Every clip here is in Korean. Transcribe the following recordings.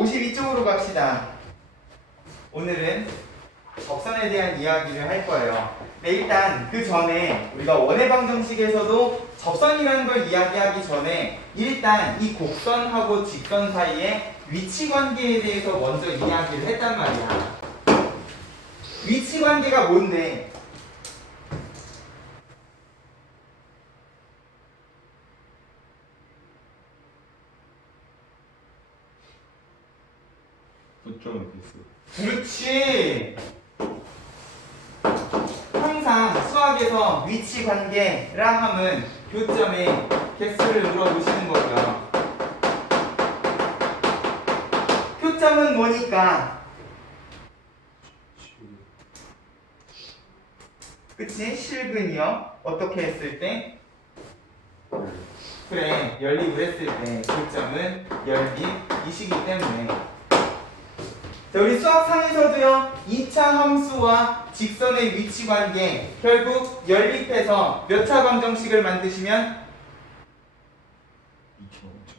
52쪽으로 갑시다. 오늘은 접선에 대한 이야기를 할 거예요. 네, 일단 그 전에 우리가 원의 방정식에서도 접선이라는 걸 이야기하기 전에 일단 이 곡선하고 직선 사이의 위치 관계에 대해서 먼저 이야기를 했단 말이야. 위치 관계가 뭔데? 교점의 개수. 그렇지. 항상 수학에서 위치 관계라 함은 교점의 개수를 물어보시는 거고요. 교점은 뭐니까? 그치? 실근이요. 어떻게 했을 때? 그래, 연립을 했을 때 교점은 연립이시기 때문에. 자, 우리 수학상에서도요, 2차 함수와 직선의 위치 관계, 결국 연립해서 몇 차 방정식을 만드시면?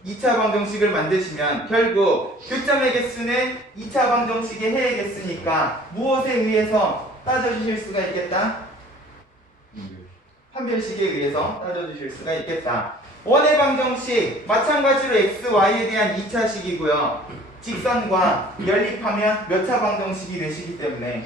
2차 방정식을 만드시면 결국 교점의 개수는 2차 방정식의 해의 개수니까 무엇에 의해서 따져주실 수가 있겠다? 판별식에 의해서 따져주실 수가 있겠다. 원의 방정식 마찬가지로 x, y에 대한 2차식이고요. 직선과 연립하면 몇 차 방정식이 되시기 때문에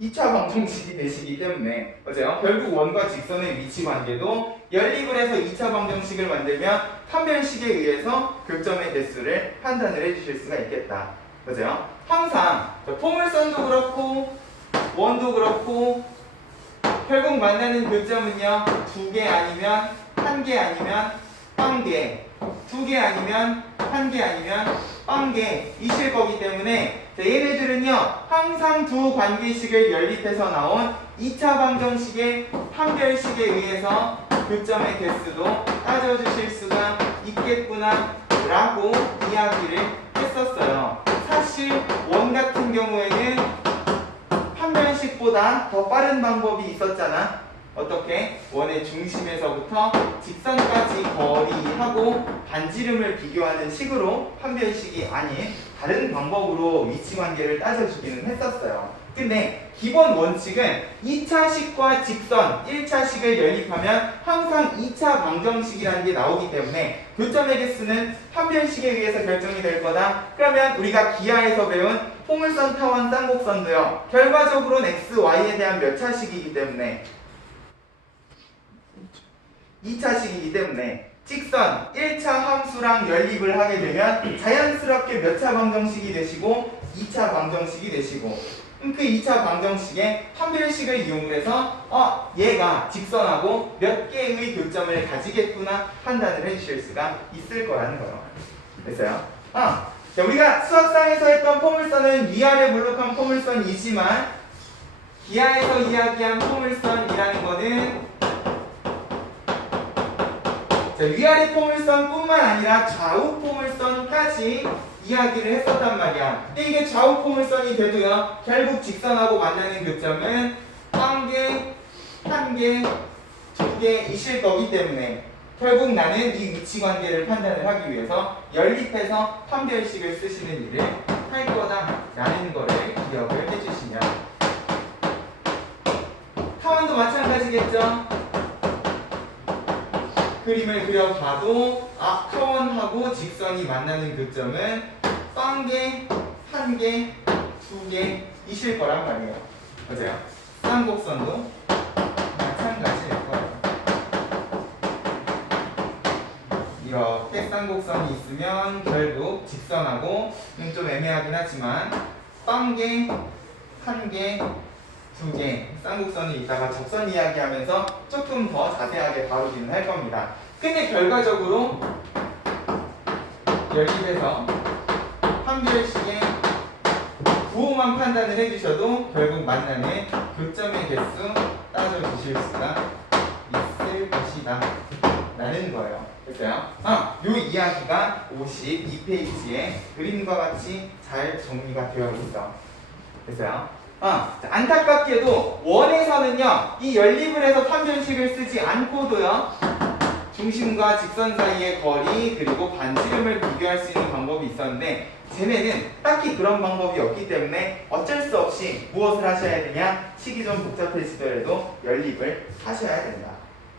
2차 방정식이 되시기 때문에 맞아요. 결국 원과 직선의 위치 관계도 연립을 해서 2차 방정식을 만들면 판별식에 의해서 교점의 개수를 판단을 해주실 수가 있겠다. 맞아요. 항상 포물선도 그렇고 원도 그렇고 결국 만나는 교점은요, 2개 아니면 1개 아니면 빵개, 2개 아니면 1개 아니면 빵개이실 거기 때문에 얘네들은요 항상 두 관계식을 연립해서 나온 2차 방정식의 판별식에 의해서 교점의 개수도 따져주실 수가 있겠구나 라고 이야기를 했었어요. 사실 원 같은 경우에는 판별식보다 더 빠른 방법이 있었잖아. 어떻게? 원의 중심에서부터 직선까지 거리하고 반지름을 비교하는 식으로 판별식이 아닌 다른 방법으로 위치관계를 따져주기는 했었어요. 근데 기본 원칙은 2차식과 직선, 1차식을 연립하면 항상 2차 방정식이라는 게 나오기 때문에 교점의 개수는 판별식에 의해서 결정이 될 거다. 그러면 우리가 기하에서 배운 포물선, 타원, 쌍곡선도요. 결과적으로는 x, y에 대한 몇 차식이기 때문에 2차식이기 때문에 직선 1차 함수랑 연립을 하게 되면 자연스럽게 몇 차 방정식이 되시고 2차 방정식이 되시고 그 2차 방정식의 판별식을 이용을 해서 얘가 직선하고 몇 개의 교점을 가지겠구나 판단을 해주실 수가 있을 거라는 거예요. 됐어요? 자, 우리가 수학상에서 했던 포물선은 위아래 물룩한 포물선이지만 기하에서 이야기한 포물선이라는 거는 위아래 포물선뿐만 아니라 좌우 포물선까지 이야기를 했었단 말이야. 근데 이게 좌우 포물선이 돼도요, 결국 직선하고 만나는 교점은 1개, 1개, 2개이실 거기 때문에 결국 나는 이 위치 관계를 판단을 하기 위해서 연립해서 판별식을 쓰시는 일을 할 거다라는 거를 기억을 해주시면, 타원도 마찬가지겠죠? 그림을 그려봐도 타원하고 직선이 만나는 교점은 1개, 1개, 2개이실 거란 말이에요. 맞아요? 쌍곡선도 마찬가지일 거예요. 이렇게 쌍곡선이 있으면 결국 직선하고 좀 애매하긴 하지만 1개, 1개, 2개 쌍곡선이 있다가 적선 이야기하면서 조금 더 자세하게 다루기는 할 겁니다. 근데 결과적으로 연립해서 판별식의 구호만 판단을 해주셔도 결국 만나는 교점의 개수 따져주실 수가 있을 것이다 라는 거예요. 됐어요? 요 이야기가 52페이지에 그림과 같이 잘 정리가 되어 있어. 됐어요? 안타깝게도 원에서는요 이 연립을 해서 판별식을 쓰지 않고도요 중심과 직선 사이의 거리 그리고 반지름을 비교할 수 있는 방법이 있었는데 쟤네는 딱히 그런 방법이 없기 때문에 어쩔 수 없이 무엇을 하셔야 되냐? 식이 좀 복잡해지더라도 연립을 하셔야 된다.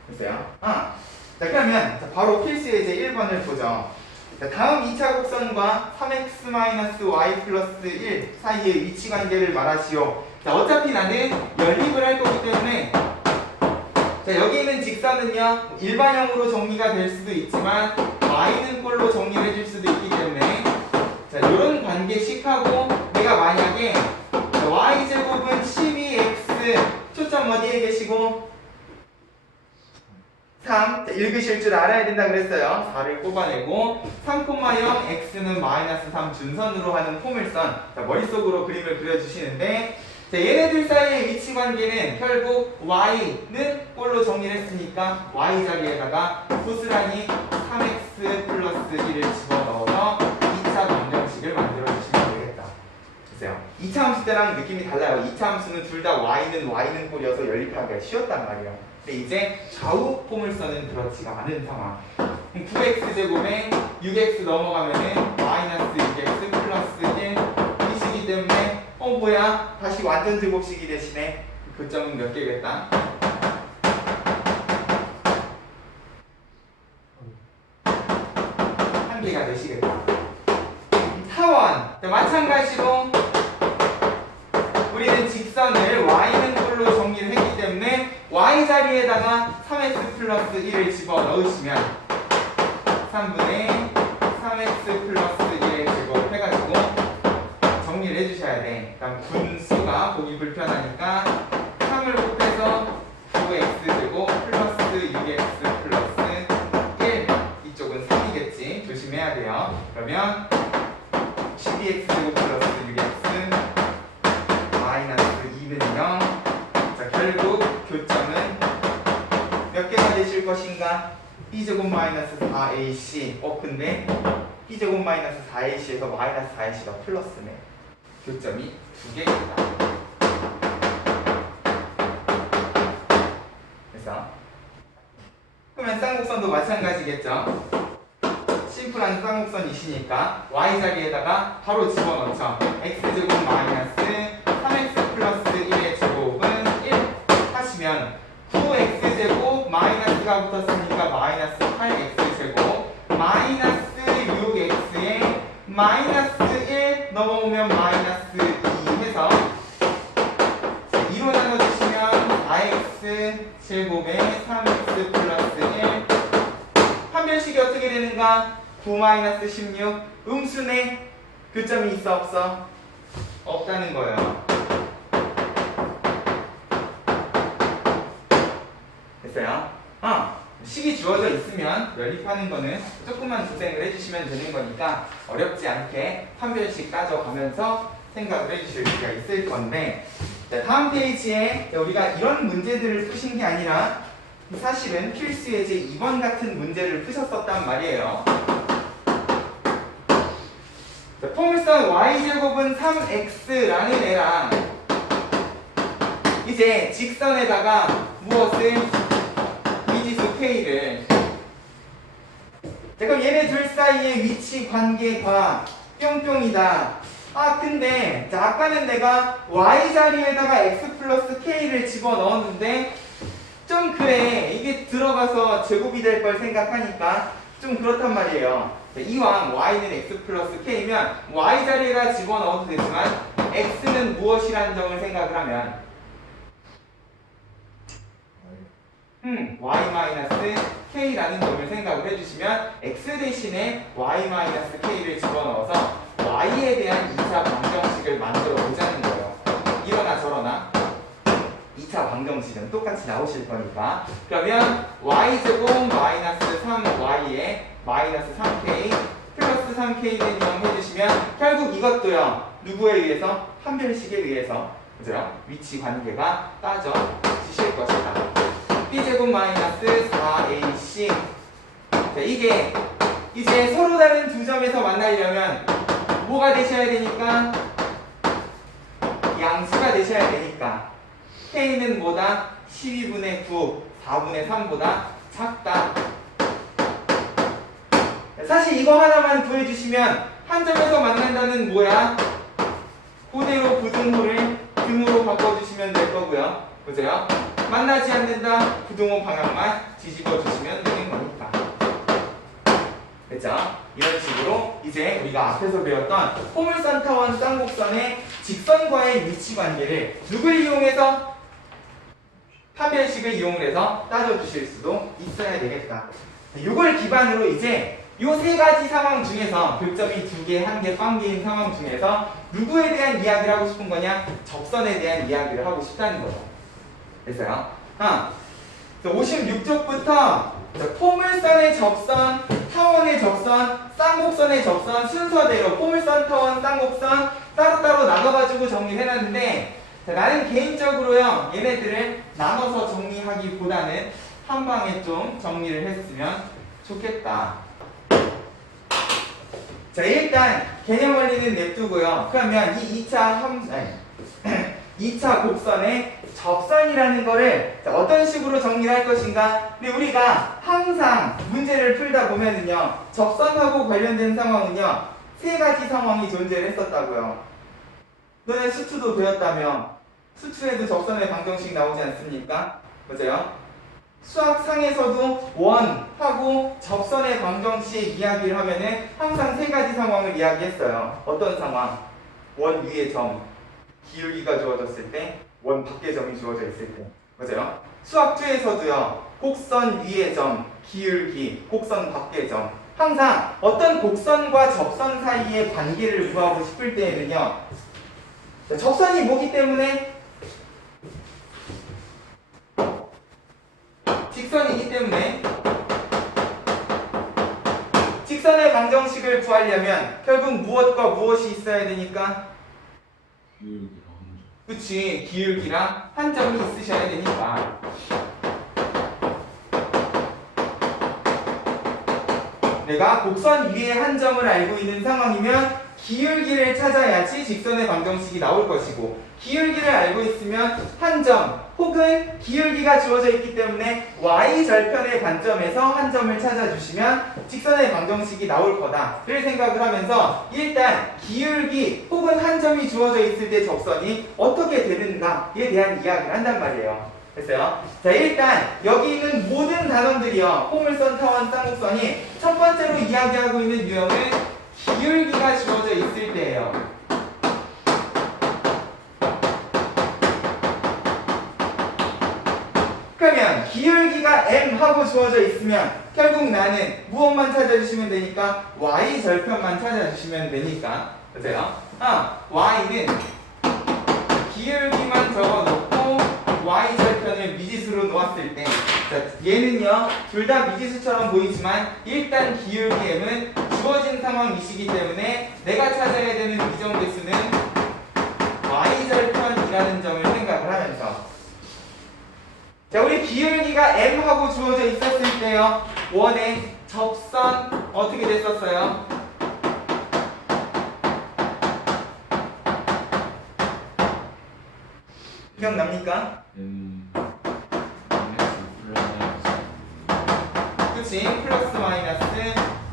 됐어요? 자, 그러면 바로 필수 예제 1번을 보죠. 자, 다음 2차 곡선과 3x-y 플러스 1 사이의 위치 관계를 말하시오. 자, 어차피 나는 연립을 할 거기 때문에 자, 여기 있는 직선은요 일반형으로 정리가 될 수도 있지만 y는 꼴로 정리를 해줄 수도 있기 때문에 자, 이런 관계식하고 내가 만약에 y제곱은 12x 초점 어디에 계시고 3 자, 읽으실 줄 알아야 된다 그랬어요. 4를 뽑아내고 3,0 x는 마이너스 3 준선으로 하는 포물선 자, 머릿속으로 그림을 그려주시는데 자, 얘네들 사이의 위치 관계는 결국 y는 꼴로 정리를 했으니까 y 자리에다가 고스란히 3x 플러스 1을 집어넣어서 2차 방정식을 만들어주시면 되겠다. 됐어요. 2차 함수 때랑 느낌이 달라요. 2차 함수는 둘 다 y는 꼴이어서 연립하기가 쉬웠단 말이에요. 근데 이제 좌우 포물선은 그렇지가 않은 상황. 9x제곱에 6x 넘어가면은 마이너스 6x 플러스 1 이 식이기 때문에 뭐야? 다시 완전 제곱식이 대신에 교점은 몇 개겠다? 한 개가 되시겠다. 타원 마찬가지로 우리는 직선을 y는 꼴로 정리를 했기 때문에 y 자리에다가 3x 플러스 1을 집어넣으시면 3분의 3x 플러스 1의 제곱 해가지고 정리를 해주셔야 돼. 그다음 분수가 보기 불편하니까 3을 곱해서 9x제곱 플러스 6x 플러스 1 이쪽은 3이겠지. 조심해야 돼요. 그러면 12x제곱 플러스 6x 마이너스 2는 0. 자, 결국 교점은 몇 개가 되실 것인가? b제곱 마이너스 4ac. 근데 b제곱 마이너스 4ac에서 마이너스 4ac가 플러스네. 교점이 2개입니다. 그래서 그러면 쌍곡선도 마찬가지겠죠. 심플한 쌍곡선이시니까 y 자리에다가 바로 집어넣죠. x제곱 마이너스 3x 플러스 1의 제곱은 1 하시면 9x제곱 마이너스가 붙었으니까 마이너스 8x제곱 마이너스 6x에 마이너스 1 넘어오면 마이너스 2 해서 2로 나눠주시면 4x 제곱에 3x 플러스 1 판별식이 어떻게 되는가? 9 마이너스 16 음수네. 교점이 있어 없어? 없다는 거예요. 됐어요? 식이 주어져 있으면 연립하는 거는 조금만 고생을 해주시면 되는 거니까 어렵지 않게 판별식 따져가면서 생각을 해주실 수가 있을 건데 자, 다음 페이지에 우리가 이런 문제들을 푸신 게 아니라 사실은 필수 예제 2번 같은 문제를 푸셨었단 말이에요. 자, 포물선 y제곱은 3x라는 애랑 이제 직선에다가 무엇을 미지수 k를 자, 그럼 얘네 둘 사이의 위치 관계가 뿅뿅이다. 근데 자, 아까는 내가 y 자리에다가 x 플러스 k를 집어넣었는데 좀 그래 이게 들어가서 제곱이 될 걸 생각하니까 좀 그렇단 말이에요. 자, 이왕 y는 x 플러스 k면 y 자리에다 집어넣어도 되지만 x는 무엇이라는 점을 생각을 하면 y-k라는 점을 생각을 해주시면 x 대신에 y-k를 집어넣어서 y에 대한 2차 방정식을 만들어 보자는 거예요. 이러나 저러나 2차 방정식은 똑같이 나오실 거니까 그러면 y제곱 마이너스 3y에 마이너스 3k 플러스 3k는 0 해주시면 결국 이것도요 누구에 의해서? 판별식에 의해서 그죠? 위치 관계가 따져지실 것이다. b제곱 마이너스 4ac 자, 이게 이제 서로 다른 두 점에서 만나려면 뭐가 되셔야 되니까? 양수가 되셔야 되니까 k는 뭐다? 12분의 9 4분의 3보다 작다. 사실 이거 하나만 구해주시면 한 점에서 만난다는 뭐야? 그대로 부등호를 등호로 바꿔주시면 될 거고요. 보세요. 만나지 않는다. 부등호 방향만 뒤집어 주시면 되는 거니까. 됐죠? 이런 식으로 이제 우리가 앞에서 배웠던 포물선타원 쌍곡선의 직선과의 위치 관계를 누굴 이용해서? 판별식을 이용해서 따져주실 수도 있어야 되겠다. 이걸 기반으로 이제 요 세 가지 상황 중에서 교점이 2개, 1개, 1개인 상황 중에서 누구에 대한 이야기를 하고 싶은 거냐? 접선에 대한 이야기를 하고 싶다는 거죠. 됐어요? 56쪽부터 포물선의 접선, 타원의 접선, 쌍곡선의 접선 순서대로 포물선, 타원, 쌍곡선 따로따로 나눠가지고 정리해놨는데 나는 개인적으로요 얘네들을 나눠서 정리하기보다는 한 방에 좀 정리를 했으면 좋겠다. 자, 일단 개념 원리는 냅두고요. 그러면 이 2차 곡선의 접선이라는 거를 어떤 식으로 정리를 할 것인가? 근데 우리가 항상 문제를 풀다 보면은요, 접선하고 관련된 상황은요, 세 가지 상황이 존재를 했었다고요. 너네 수투도 배웠다며? 수투에도 접선의 방정식 나오지 않습니까? 맞아요? 수학상에서도 원하고 접선의 방정식 이야기를 하면은 항상 세 가지 상황을 이야기했어요. 어떤 상황? 원 위에 점, 기울기가 주어졌을 때, 원 밖에 점이 주어져 있을 때. 맞아요? 수학2에서도요. 곡선 위에 점, 기울기, 곡선 밖에 점. 항상 어떤 곡선과 접선 사이의 관계를 구하고 싶을 때에는요. 접선이 뭐기 때문에? 직선이기 때문에 직선의 방정식을 구하려면 결국 무엇과 무엇이 있어야 되니까? 기울기랑 한 점. 그치, 기울기랑 한 점이 있으셔야 되니까. 내가 곡선 위에 한 점을 알고 있는 상황이면 기울기를 찾아야지 직선의 방정식이 나올 것이고, 기울기를 알고 있으면 한 점 혹은 기울기가 주어져 있기 때문에 y절편의 관점에서 한 점을 찾아주시면 직선의 방정식이 나올 거다를 생각을 하면서 일단 기울기 혹은 한 점이 주어져 있을 때 접선이 어떻게 되는가에 대한 이야기를 한단 말이에요. 됐어요? 자, 일단 여기 있는 모든 단원들이요, 포물선, 타원, 쌍곡선이 첫 번째로 이야기하고 있는 유형은 기울기가 주어져 있을 때예요. 그러면 기울기가 m 하고 주어져 있으면 결국 나는 무엇만 찾아주시면 되니까? y절편만 찾아주시면 되니까. 보세요. y는 기울기만 적어놓고 y절편을 미지수로 놓았을 때, 자, 얘는요 둘 다 미지수처럼 보이지만 일단 기울기 m은 주어진 상황이시기 때문에 내가 찾아야 되는 미정 개수는 y절편이라는 점을 생각을 하면서, 자, 우리 기울기가 m하고 주어져 있었을 때요, 원의 접선 어떻게 됐었어요? 기억납니까? 그치? 플러스 마이너스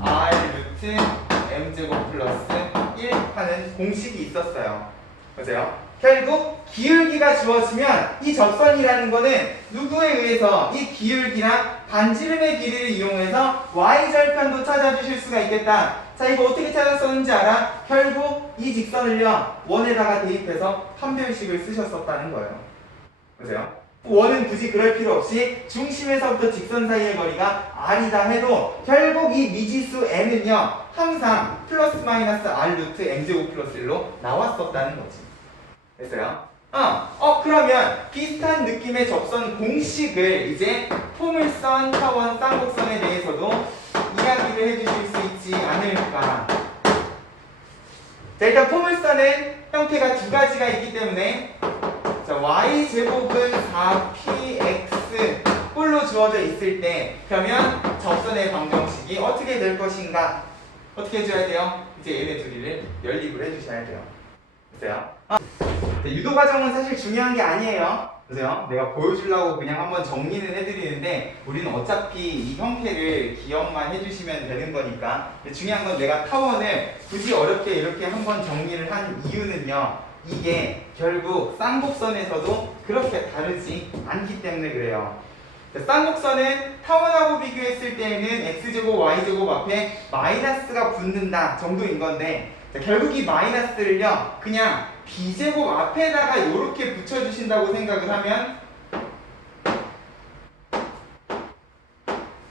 r 루트 m제곱 플러스 1 하는 공식이 있었어요. 맞아요? 결국 기울기가 주어지면 이 접선이라는 거는 누구에 의해서 이 기울기랑 반지름의 길이를 이용해서 y절편도 찾아주실 수가 있겠다. 자, 이거 어떻게 찾았었는지 알아? 결국 이 직선을요 원에다가 대입해서 판별식을 쓰셨었다는 거예요. 보세요. 원은 굳이 그럴 필요 없이 중심에서부터 직선 사이의 거리가 r이다 해도 결국 이 미지수 n은요 항상 플러스 마이너스 r 루트 m제곱 플러스 1로 나왔었다는 거지. 됐어요? 그러면 비슷한 느낌의 접선 공식을 이제 포물선, 타원, 쌍곡선에 대해서도 이야기를 해주실 수 있지 않을까. 자, 일단 포물선은 형태가 두 가지가 있기 때문에, 자, y제곱은 4px 꼴로 주어져 있을 때, 그러면 접선의 방정식이 어떻게 될 것인가? 어떻게 해줘야 돼요? 이제 얘네 둘이를 연립을 해주셔야 돼요. 됐어요? 유도 과정은 사실 중요한 게 아니에요. 보세요. 내가 보여주려고 그냥 한번 정리는 해드리는데 우리는 어차피 이 형태를 기억만 해주시면 되는 거니까 중요한 건 내가 타원을 굳이 어렵게 이렇게 한번 정리를 한 이유는요. 이게 결국 쌍곡선에서도 그렇게 다르지 않기 때문에 그래요. 쌍곡선은 타원하고 비교했을 때에는 x제곱 y제곱 앞에 마이너스가 붙는다 정도인 건데 결국 이 마이너스를요 그냥 b제곱 앞에다가 이렇게 붙여주신다고 생각을 하면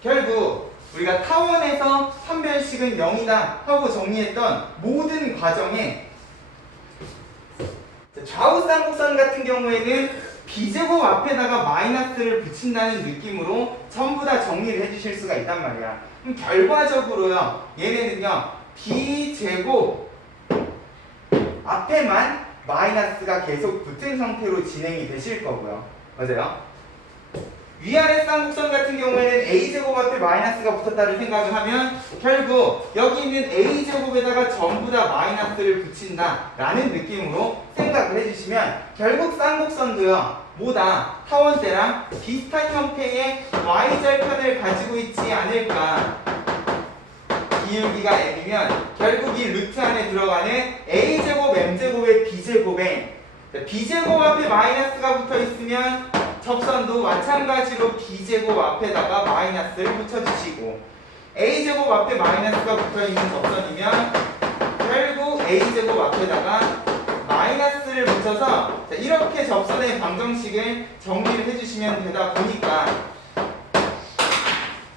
결국 우리가 타원에서 판별식은 0이다 하고 정리했던 모든 과정에 좌우 쌍곡선 같은 경우에는 b제곱 앞에다가 마이너스를 붙인다는 느낌으로 전부 다 정리를 해주실 수가 있단 말이야. 그럼 결과적으로요 얘네는요 b제곱 앞에만 마이너스가 계속 붙은 형태로 진행이 되실 거고요. 맞아요? 위아래 쌍곡선 같은 경우에는 a제곱 앞에 마이너스가 붙었다를 생각을 하면 결국 여기 있는 a제곱에다가 전부 다 마이너스를 붙인다 라는 느낌으로 생각을 해주시면 결국 쌍곡선도요 뭐다 타원대랑 비슷한 형태의 y절편을 가지고 있지 않을까. 기울기가 m이면 결국 이 루트 안에 들어가는 a제곱 m제곱의 b제곱에 b제곱 앞에 마이너스가 붙어 있으면 접선도 마찬가지로 b제곱 앞에다가 마이너스를 붙여주시고 a제곱 앞에 마이너스가 붙어 있는 접선이면 결국 a제곱 앞에다가 마이너스를 붙여서 이렇게 접선의 방정식을 정리를 해주시면 되다 보니까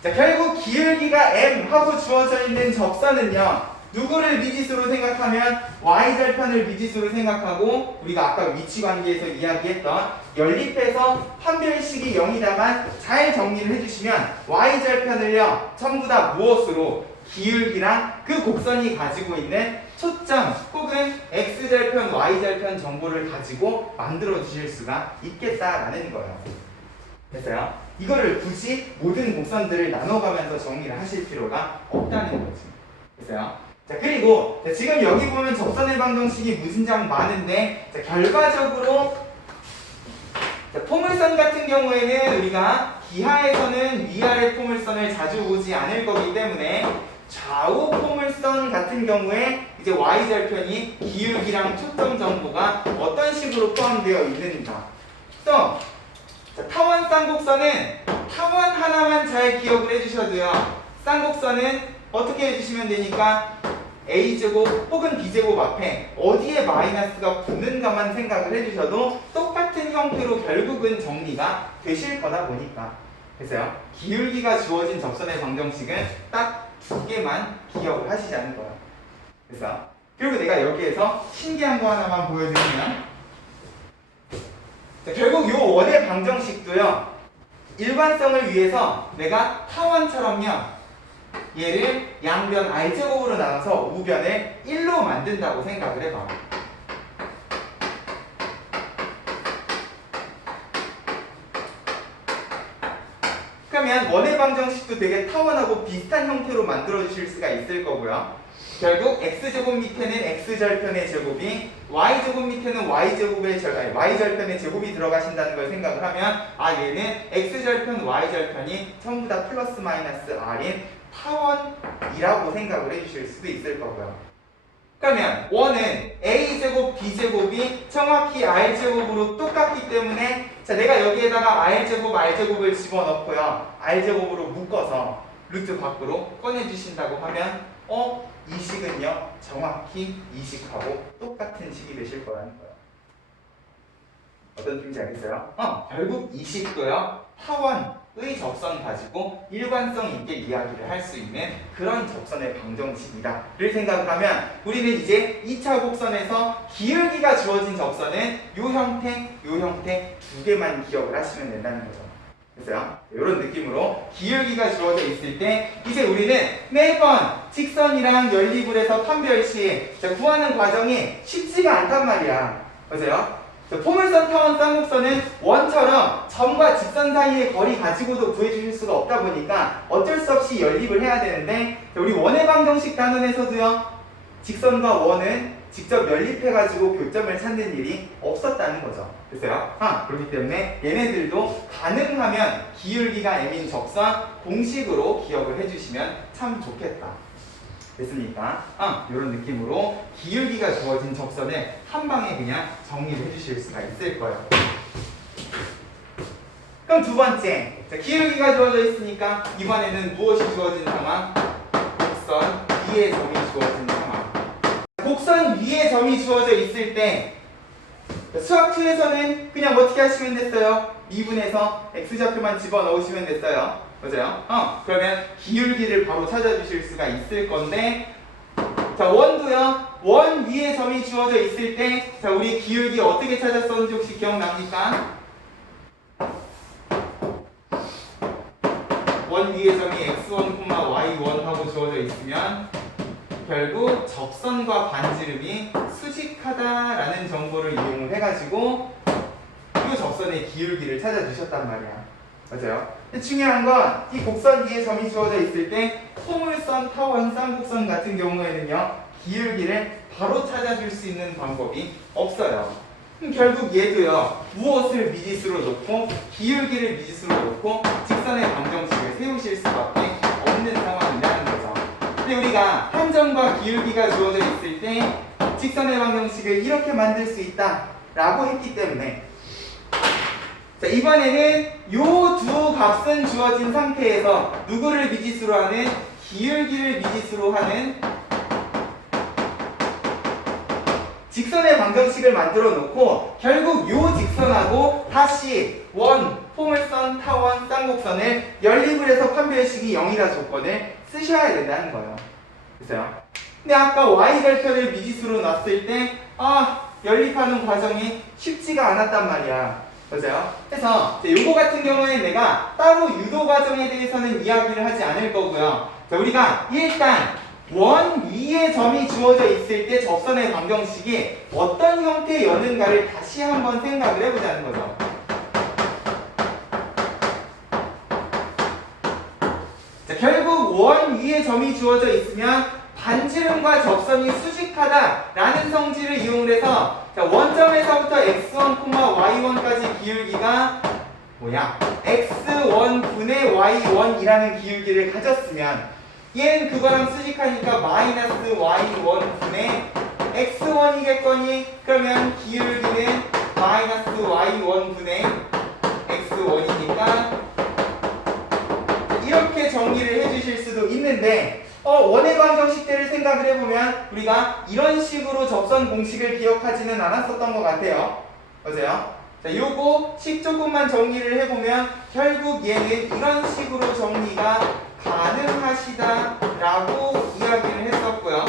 자, 결국 기울기가 m 하고 주어져 있는 접선은요 누구를 미지수로 생각하면 y절편을 미지수로 생각하고 우리가 아까 위치관계에서 이야기했던 연립해서 판별식이 0이다만 잘 정리를 해주시면 y절편을요 전부 다 무엇으로 기울기랑 그 곡선이 가지고 있는 초점 혹은 x절편 y절편 정보를 가지고 만들어 주실 수가 있겠다라는 거예요. 됐어요? 이거를 굳이 모든 곡선들을 나눠가면서 정리를 하실 필요가 없다는 거지. 됐어요? 자, 그리고 지금 여기 보면 접선의 방정식이 무진장 많은데 결과적으로 포물선 같은 경우에는 우리가 기하에서는 위아래 포물선을 자주 보지 않을 거기 때문에 좌우 포물선 같은 경우에 이제 y절편이 기울기랑 초점 정보가 어떤 식으로 포함되어 있는가. 또 타원 쌍곡선은 타원 하나만 잘 기억을 해주셔도요 쌍곡선은 어떻게 해주시면 되니까 a제곱 혹은 b제곱 앞에 어디에 마이너스가 붙는가만 생각을 해주셔도 똑같은 형태로 결국은 정리가 되실 거다 보니까. 그래서요 기울기가 주어진 접선의 방정식은 딱 2개만 기억을 하시자는 거예요. 그래서 그리고 내가 여기에서 신기한 거 하나만 보여드리면 자, 결국 이 원의 방정식도요 일관성을 위해서 내가 타원처럼요 얘를 양변 r제곱으로 나눠서 우변을 1로 만든다고 생각을 해봐. 그러면 원의 방정식도 되게 타원하고 비슷한 형태로 만들어 주실 수가 있을 거고요. 결국 x제곱 밑에는 x절편의 제곱이 y제곱 밑에는 y절편의 제곱이 들어가신다는 걸 생각을 하면 얘는 x절편 y절편이 전부 다 플러스 마이너스 r인 타원이라고 생각을 해주실 수도 있을 거고요. 그러면 원은 a제곱 b제곱이 정확히 r제곱으로 똑같기 때문에 자 내가 여기에다가 r제곱을 집어넣고요 r제곱으로 묶어서 루트 밖으로 꺼내주신다고 하면 이 식은요 정확히 이 식하고 똑같은 식이 되실 거라는 거예요. 어떤 느낌인지 알겠어요? 결국 이 식도요 타원의 접선 가지고 일관성 있게 이야기를 할 수 있는 그런 접선의 방정식이다를 생각을 하면 우리는 이제 2차 곡선에서 기울기가 주어진 접선은 요 형태 2개만 기억을 하시면 된다는 거죠. 됐어요? 이런 느낌으로 기울기가 주어져 있을 때 이제 우리는 매번 직선이랑 연립을 해서 판별시 구하는 과정이 쉽지가 않단 말이야. 맞아요? 포물선, 타원, 쌍곡선은 원처럼 점과 직선 사이의 거리 가지고도 구해주실 수가 없다 보니까 어쩔 수 없이 연립을 해야 되는데 우리 원의 방정식 단원에서도요 직선과 원은 직접 연립해가지고 교점을 찾는 일이 없었다는 거죠. 됐어요? 그렇기 때문에 얘네들도 가능하면 기울기가 m인 적선 공식으로 기억을 해주시면 참 좋겠다. 됐습니까? 이런 느낌으로 기울기가 주어진 적선을 한 방에 그냥 정리를 해주실 수가 있을 거예요. 그럼 두 번째, 자, 기울기가 주어져 있으니까 이번에는 무엇이 주어진 상황? 곡선 위에 점이 주어진 상황. 곡선 위에 점이 주어져 있을 때 수학 2에서는 그냥 어떻게 하시면 됐어요? 미분해서 x좌표만 집어넣으시면 됐어요. 맞아요? 그러면 기울기를 바로 찾아주실 수가 있을 건데, 자, 원도요. 원 위에 점이 주어져 있을 때, 자, 우리 기울기 어떻게 찾았었는지 혹시 기억납니까? 원 위에 점이 x1, y1 하고 주어져 있으면 결국 적선과 반지름이 수직하다라는 정보를 이용을 해가지고 이 적선의 기울기를 찾아주셨단 말이야. 맞아요? 근데 중요한 건 이 곡선 위에 점이 주어져 있을 때 포물선, 타원, 쌍곡선 같은 경우에는요 기울기를 바로 찾아줄 수 있는 방법이 없어요. 그럼 결국 얘도요 무엇을 미지수로 놓고 기울기를 미지수로 놓고 직선의 방정식을 세우실 수밖에 없는 상황이라는 거죠. 근데 우리가 한 점과 기울기가 주어져 있을 때 직선의 방정식을 이렇게 만들 수 있다 라고 했기 때문에, 자, 이번에는 요 두 값은 주어진 상태에서 누구를 미지수로 하는? 기울기를 미지수로 하는 직선의 방정식을 만들어 놓고 결국 요 직선하고 다시 원, 포물선, 타원, 쌍곡선을 연립을 해서 판별식이 0이라 조건을 쓰셔야 된다는 거예요. 됐어요? 근데 아까 y절편을 미지수로 놨을 때 연립하는 과정이 쉽지가 않았단 말이야. 맞아요? 그래서 요거 같은 경우에 내가 따로 유도 과정에 대해서는 이야기를 하지 않을 거고요. 자, 우리가 일단 원 위에 점이 주어져 있을 때 접선의 방정식이 어떤 형태였는가를 다시 한번 생각을 해보자는 거죠. 자, 결국 원 위에 점이 주어져 있으면 반지름과 접선이 수직하다라는 성질을 이용해서 자, 원점에서부터 x1, y1까지 기울기가 뭐야? x1분의 y1이라는 기울기를 가졌으면 얘는 그거랑 수직하니까 마이너스 y1분의 x1이겠거니? 그러면 기울기는 마이너스 y1분의 x1이니까 이렇게 정리를 해주실 수도 있는데, 원의 방정식대를 생각을 해보면 우리가 이런 식으로 접선 공식을 기억하지는 않았었던 것 같아요. 맞아요? 자, 요거 식 조금만 정리를 해보면 결국 얘는 이런 식으로 정리가 가능하시다라고 이야기를 했었고요.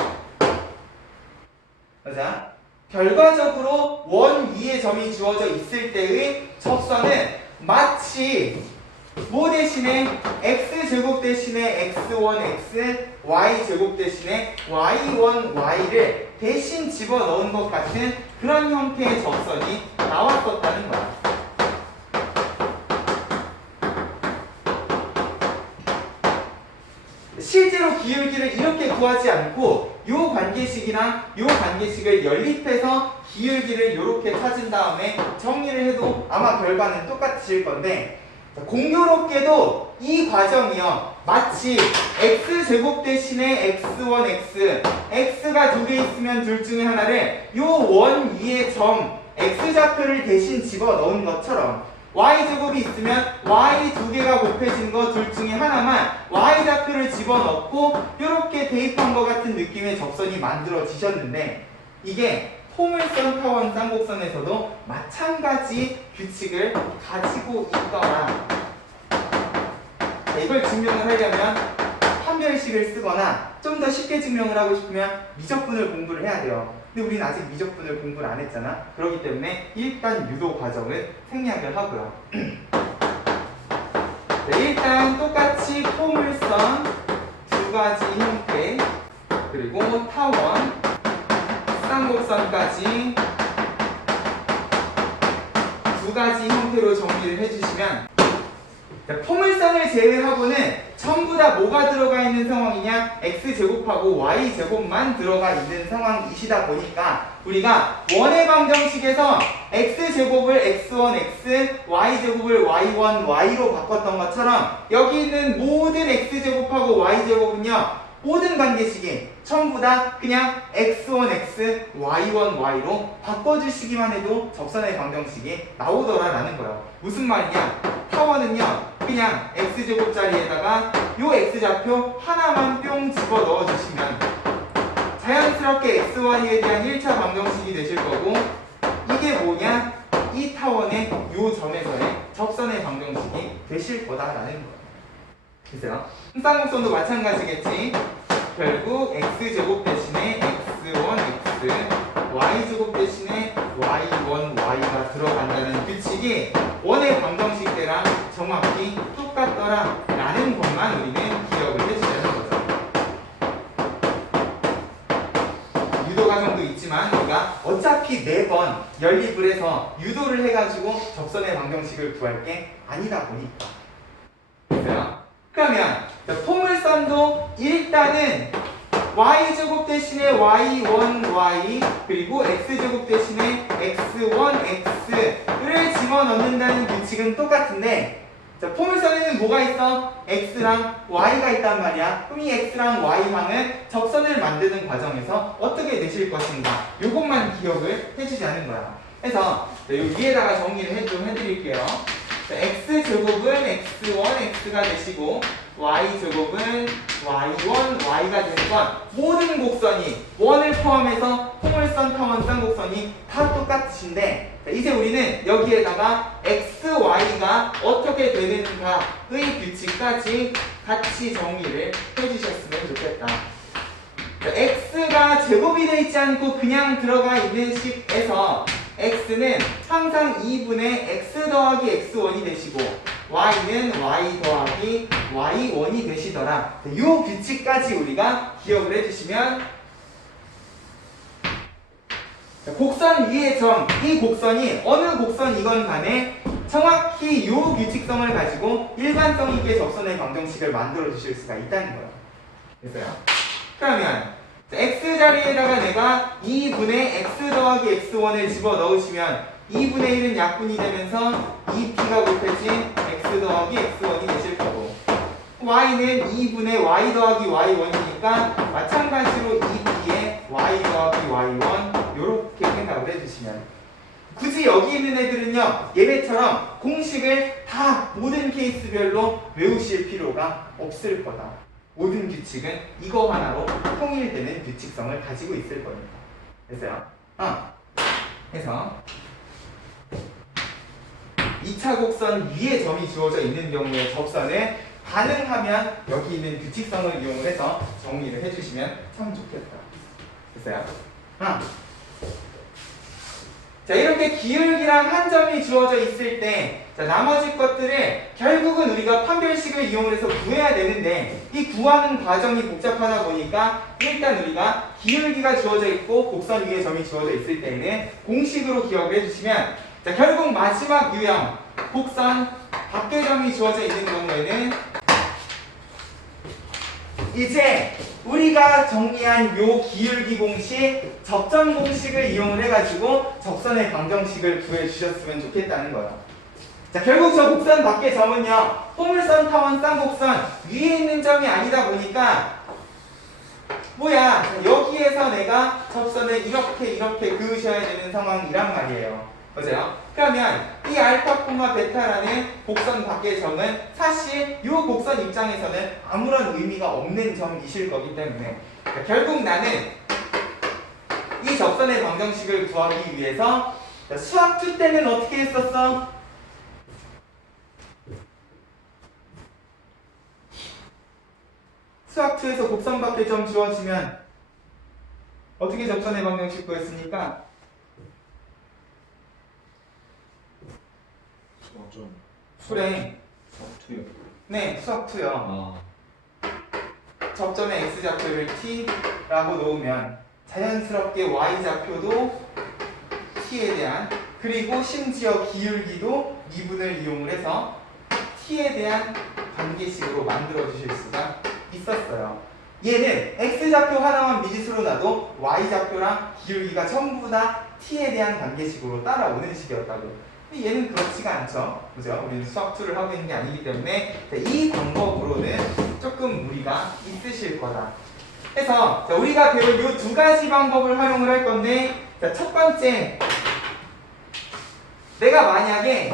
맞아? 결과적으로 원 위에 점이 주어져 있을 때의 접선은 마치 뭐 대신에 x제곱 대신에 x1x, y제곱 대신에 y1y를 대신 집어넣은 것 같은 그런 형태의 접선이 나왔었다는 거야. 실제로 기울기를 이렇게 구하지 않고 요 관계식이랑 요 관계식을 연립해서 기울기를 이렇게 찾은 다음에 정리를 해도 아마 결과는 똑같으실 건데, 공교롭게도 이 과정이요 마치 x제곱 대신에 x1x, x가 두 개 있으면 둘 중에 하나를 요 원 위에 점 x좌표를 대신 집어넣은 것처럼 y제곱이 있으면 y 두 개가 곱해진 거 둘 중에 하나만 y좌표를 집어넣고 이렇게 대입한 것 같은 느낌의 접선이 만들어지셨는데, 이게 포물선, 타원, 쌍곡선에서도 마찬가지 규칙을 가지고 있더라. 이걸 증명을 하려면 판별식을 쓰거나 좀 더 쉽게 증명을 하고 싶으면 미적분을 공부를 해야 돼요. 근데 우리는 아직 미적분을 공부를 안 했잖아. 그렇기 때문에 일단 유도 과정을 생략을 하고요. 네, 일단 똑같이 포물선 두 가지 형태, 그리고 타원, 쌍곡선까지 두 가지 형태로 정리를 해주시면, 포물선을 제외하고는 전부 다 뭐가 들어가 있는 상황이냐? x제곱하고 y제곱만 들어가 있는 상황이시다 보니까 우리가 원의 방정식에서 x제곱을 x1x, y제곱을 y1, y로 바꿨던 것처럼 여기 있는 모든 x제곱하고 y제곱은요, 모든 관계식이 전부 다 그냥 x1x, y1, y로 바꿔주시기만 해도 접선의 방정식이 나오더라라는 거예요. 무슨 말이냐? 타원은요, 그냥 x제곱 자리에다가 요 x좌표 하나만 뿅 집어 넣어주시면 자연스럽게 xy에 대한 1차 방정식이 되실 거고, 이게 뭐냐? 이 타원의 요 점에서의 접선의 방정식이 되실 거다라는 거예요. 글쎄요. 쌍곡선도 마찬가지겠지. 결국 x제곱 대신에 x1x, y제곱 대신에 y1, y가 들어간다는 규칙이 원의 방정식대랑 정확히 똑같더라 라는 것만 우리는 기억을 해주자는 거죠. 유도 과정도 있지만 우리가 어차피 매번 연립을 해서 유도를 해가지고 접선의 방정식을 구할 게 아니다 보니까. 그래요? 그러면 포물선도 일단은 y제곱 대신에 y1y 그리고 x제곱 대신에 x1x를 집어넣는다는 규칙은 똑같은데, 자, 포물선에는 뭐가 있어? x랑 y가 있단 말이야. 그럼 이 x랑 y항은 접선을 만드는 과정에서 어떻게 되실 것인가, 요것만 기억을 해주자는 거야. 그래서 요 위에다가 정리를 좀 해드릴게요. x제곱은 x1x가 되시고 y제곱은 y1, y가 되는 건 모든 곡선이 원을 포함해서 포물선, 타원, 쌍곡선이 다 똑같으신데, 이제 우리는 여기에다가 x, y가 어떻게 되는가의 규칙까지 같이 정리를 해주셨으면 좋겠다. x가 제곱이 되어 있지 않고 그냥 들어가 있는 식에서 x는 항상 2분의 x 더하기 x1이 되시고 y는 y 더하기 y1이 되시더라. 이 규칙까지 우리가 기억을 해주시면, 곡선 위의 점, 이 곡선이 어느 곡선이건 간에 정확히 이 규칙성을 가지고 일관성 있게 접선의 방정식을 만들어 주실 수가 있다는 거예요. 됐어요? 그러면 x 자리에다가 내가 2분의 x 더하기 x1을 집어 넣으시면 2분의 1은 약분이 되면서 2p가 곱해진 x 더하기 x1이 되실 거고, y는 2분의 y 더하기 y1이니까 마찬가지로 2p에 y 더하기 y1 요렇게 생각을 해주시면, 굳이 여기 있는 애들은요, 얘네처럼 공식을 다 모든 케이스별로 외우실 필요가 없을 거다. 모든 규칙은 이거 하나로 통일되는 규칙성을 가지고 있을 거니까. 됐어요? 그래서 2차 곡선 위에 점이 주어져 있는 경우에 접선을 가능하면 여기 있는 규칙성을 이용을 해서 정리를 해주시면 참 좋겠다. 됐어요? 자, 이렇게 기울기랑 한 점이 주어져 있을 때, 자, 나머지 것들을 결국은 우리가 판별식을 이용을 해서 구해야 되는데, 이 구하는 과정이 복잡하다 보니까 일단 우리가 기울기가 주어져 있고 곡선 위에 점이 주어져 있을 때에는 공식으로 기억을 해주시면, 자, 결국 마지막 유형 곡선 밖에 점이 주어져 있는 경우에는 이제 우리가 정리한 요 기울기 공식, 접점 공식을 이용을 해가지고 접선의 방정식을 구해주셨으면 좋겠다는 거예요. 자, 결국 저 곡선 밖의 점은요, 포물선, 타원, 쌍곡선 위에 있는 점이 아니다 보니까 뭐야, 여기에서 내가 접선을 이렇게 그으셔야 되는 상황이란 말이에요. 맞아요? 그러면 이 알파, 베타라는 곡선 밖의 점은 사실 이 곡선 입장에서는 아무런 의미가 없는 점이실 거기 때문에, 그러니까 결국 나는 이 접선의 방정식을 구하기 위해서 수학 2 때는 어떻게 했었어? 수학 2에서 곡선 밖의 점 주어지면 어떻게 접선의 방정식 구했습니까? 풀에 수학투요. 네, 수학 2요. 아, 접점의 x좌표를 t라고 놓으면 자연스럽게 y좌표도 t에 대한, 그리고 심지어 기울기도 미분을 이용을 해서 t에 대한 관계식으로 만들어 주실 수가 있었어요. 얘는 x좌표 하나만 미지수로 놔도 y좌표랑 기울기가 전부 다 t에 대한 관계식으로 따라오는 식이었다고요. 근데 얘는 그렇지가 않죠. 그죠? 우리는 수학 2를 하고 있는 게 아니기 때문에 이 방법으로는 조금 무리가 있으실 거다. 그래서 우리가 배운 이 두 가지 방법을 활용을 할 건데, 첫 번째, 내가 만약에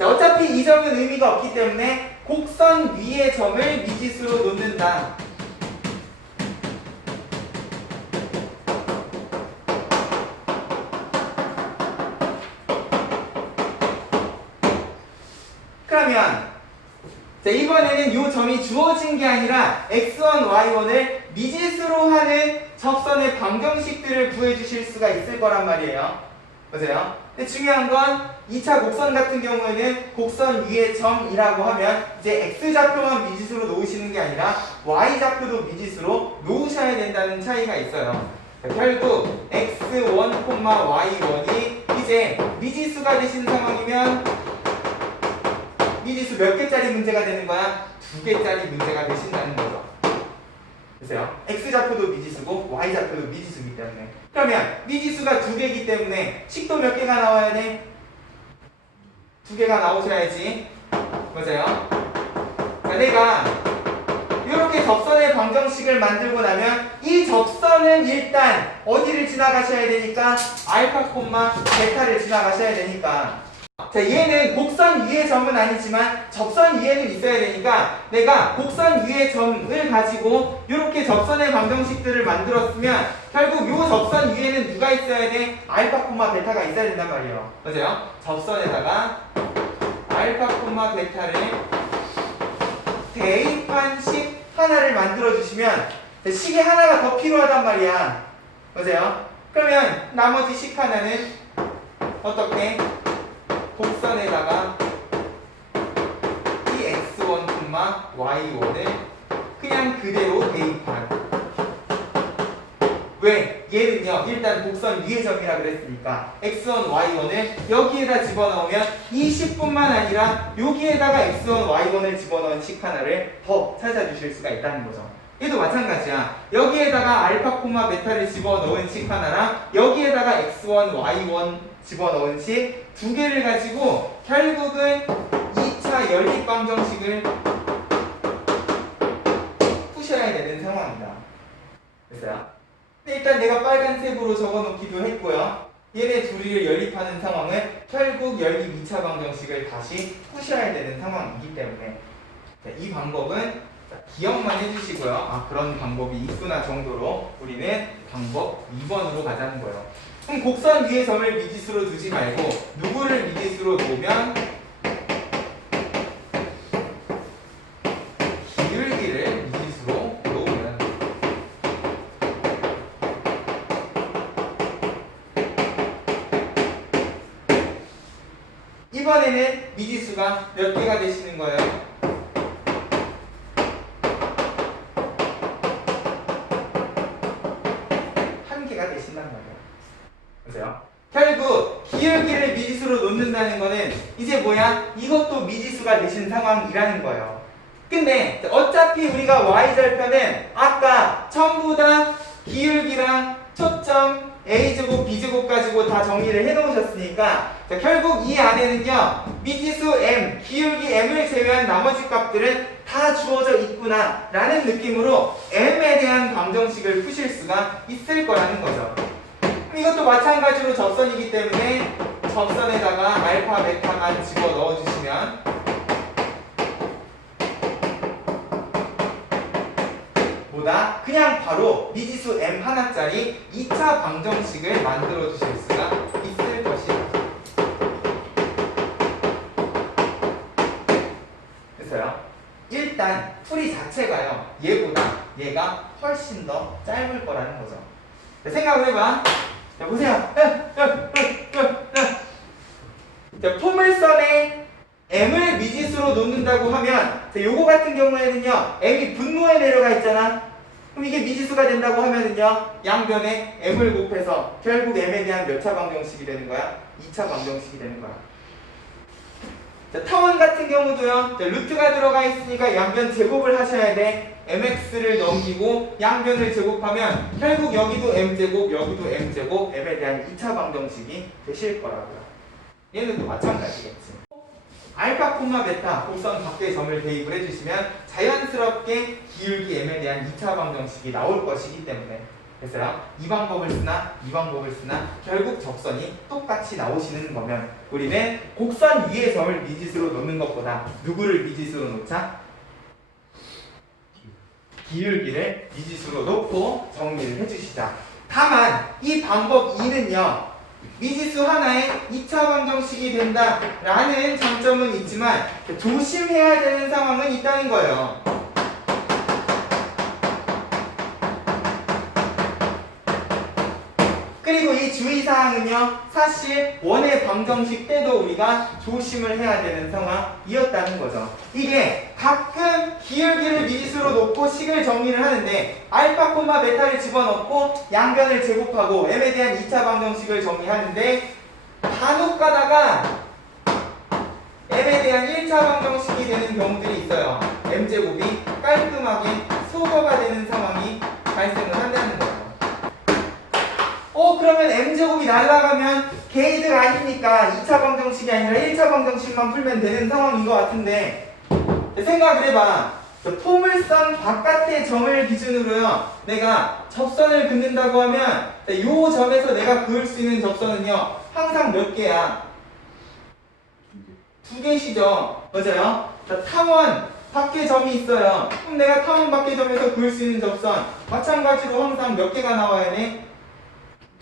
어차피 이 점은 의미가 없기 때문에 곡선 위의 점을 미지수로 놓는다. 그러면 이번에는 이 점이 주어진 게 아니라 x1, y1을 미지수로 하는 접선의 방정식들을 구해주실 수가 있을 거란 말이에요. 보세요. 근데 중요한 건 2차 곡선 같은 경우에는 곡선 위의 점이라고 하면 이제 x좌표만 미지수로 놓으시는 게 아니라 y좌표도 미지수로 놓으셔야 된다는 차이가 있어요. 결국 x1, y1이 이제 미지수가 되신 상황이면 미지수 몇 개짜리 문제가 되는 거야? 2개짜리 문제가 되신다는 거죠. 보세요. x좌표도 미지수고 y좌표도 미지수이기 때문에. 그러면 미지수가 2개이기 때문에 식도 몇 개가 나와야 돼? 2개가 나오셔야지. 맞아요. 자, 내가 이렇게 접선의 방정식을 만들고 나면 이 접선은 일단 어디를 지나가셔야 되니까? 알파, 베타를 지나가셔야 되니까. 자, 얘는 곡선 위의 점은 아니지만 접선 위에는 있어야 되니까 내가 곡선 위의 점을 가지고 이렇게 접선의 방정식들을 만들었으면 결국 이 접선 위에는 누가 있어야 돼? 알파, 베타가 있어야 된단 말이에요. 맞아요? 접선에다가 알파, 베타를 대입한 식 하나를 만들어 주시면 식이 하나가 더 필요하단 말이야. 맞아요? 그러면 나머지 식 하나는 어떻게? 곡선에다가 이 x1, y1을 그냥 그대로 대입한. 왜? 얘는요 일단 곡선 위의 점이라 그랬으니까 x1, y1을 여기에다 집어넣으면 이 식뿐만 아니라 여기에다가 x1, y1을 집어넣은 식 하나를 더 찾아주실 수가 있다는 거죠. 얘도 마찬가지야. 여기에다가 알파, 베타를 집어넣은 식 하나랑 여기에다가 x1, y1 집어넣은 식 2개를 가지고 결국은 2차 연립방정식을 푸셔야 되는 상황이다. 됐어요? 근데 일단 내가 빨간색으로 적어놓기도 했고요. 얘네 둘이를 연립하는 상황은 결국 연립 2차 방정식을 다시 푸셔야 되는 상황이기 때문에 이 방법은 기억만 해주시고요. 아, 그런 방법이 있구나 정도로 우리는 방법 2번으로 가자는 거예요. 그럼 곡선 위의 점을 미지수로 두지 말고 누구를 미지수로 놓으면 기울기를 미지수로 놓으면 이번에는 미지수가 몇 개가 되시는 거예요? 되신단 말이에요. 보세요. 결국 기울기를 미지수로 놓는다는 거는 이제 뭐야? 이것도 미지수가 되신 상황이라는 거예요. 근데 어차피 우리가 y절편은 아까 전부 다 기울기랑 초점 a제곱 b제곱 가지고 다 정리를 해 놓으셨으니까 결국 이 안에는요 미지수 m, 기울기 m을 제외한 나머지 값들은 다 주어져 있구나 라는 느낌으로 m에 대한 방정식을 푸실 수가 있을 거라는 거죠. 이것도 마찬가지로 접선이기 때문에 접선에다가 알파, 베타만 집어넣어 주시면 보다 그냥 바로 미지수 m 하나짜리 2차 방정식을 만들어 주실 수가 있을 것이다. 그래서요 일단 풀이 자체가요 얘보다 얘가 훨씬 더 짧을 거라는 거죠. 생각을 해봐. 자, 보세요. 자, 포물선에 m을 미지수로 놓는다고 하면 자, 요거 같은 경우에는요 m이 분모에 내려가 있잖아. 그럼 이게 미지수가 된다고 하면은요, 양변에 m을 곱해서 결국 m에 대한 몇 차 방정식이 되는 거야? 2차 방정식이 되는 거야. 자, 타원 같은 경우도요, 자, 루트가 들어가 있으니까 양변 제곱을 하셔야 돼. mx를 넘기고 양변을 제곱하면 결국 여기도 m제곱, 여기도 m제곱, m에 대한 2차 방정식이 되실 거라고요. 얘는 또 마찬가지겠지. 알파, 베타, 곡선 밖에 점을 대입을 해주시면 자연스럽게 기울기 m에 대한 2차 방정식이 나올 것이기 때문에, 그래서요, 이 방법을 쓰나 이 방법을 쓰나 결국 적선이 똑같이 나오시는 거면 우리는 곡선 위에 점을 미지수로 놓는 것보다 누구를 미지수로 놓자? 기울기를 미지수로 놓고 정리를 해주시자. 다만 이 방법 2는요, 미지수 하나에 2차 방정식이 된다라는 장점은 있지만 조심해야 되는 상황은 있다는 거예요. 그리고 이 주의사항은요, 사실 원의 방정식 때도 우리가 조심을 해야 되는 상황이었다는 거죠. 이게 가끔 기울기를 미지수로 놓고 식을 정리를 하는데 알파, 베타를 집어넣고 양변을 제곱하고 m에 대한 2차 방정식을 정리하는데 간혹 가다가 m에 대한 1차 방정식이 되는 경우들이 있어요. m제곱이 깔끔하게 소거가 되는 상황이 발생을 한다는 거예요. 그러면 m제곱이 날아가면 개이득 아닙니까? 2차 방정식이 아니라 1차 방정식만 풀면 되는 상황인 것 같은데, 생각을 해봐. 포물선 바깥의 점을 기준으로요, 내가 접선을 긋는다고 하면 이 점에서 내가 그을 수 있는 접선은요, 항상 몇 개야? 2개시죠. 맞아요? 타원 밖에 점이 있어요. 그럼 내가 타원 밖의 점에서 그을 수 있는 접선 마찬가지로 항상 몇 개가 나와야 돼?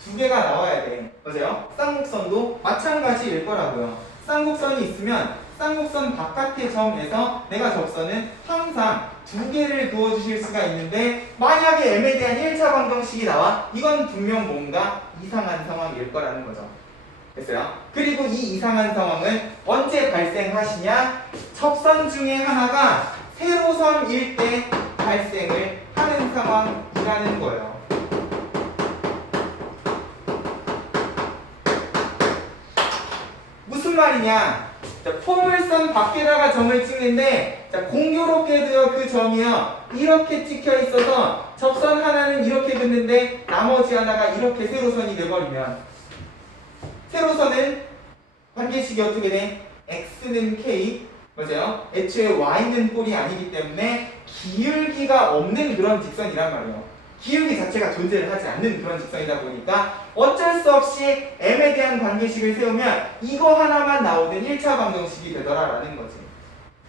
2개가 나와야 돼. 맞아요? 쌍곡선도 마찬가지일 거라고요. 쌍곡선이 있으면 쌍곡선 바깥의 점에서 내가 접선은 항상 2개를 그어주실 수가 있는데, 만약에 m에 대한 1차 방정식이 나와, 이건 분명 뭔가 이상한 상황일 거라는 거죠. 됐어요? 그리고 이 이상한 상황은 언제 발생하시냐? 접선 중에 하나가 세로선일 때 발생을 하는 상황이라는 거예요. 무슨 말이냐? 자, 포물선 밖에다가 점을 찍는데, 자, 공교롭게도요, 그 점이요, 이렇게 찍혀 있어서 접선 하나는 이렇게 긋는데 나머지 하나가 이렇게 세로선이 돼버리면, 세로선은 관계식이 어떻게 돼? x는 k, 맞아요? 애초에 y는 꼴이 아니기 때문에 기울기가 없는 그런 직선이란 말이에요. 기울기 자체가 존재를 하지 않는 그런 직선이다 보니까 어쩔 수 없이 m에 대한 관계식을 세우면 이거 하나만 나오는 1차 방정식이 되더라라는 거지.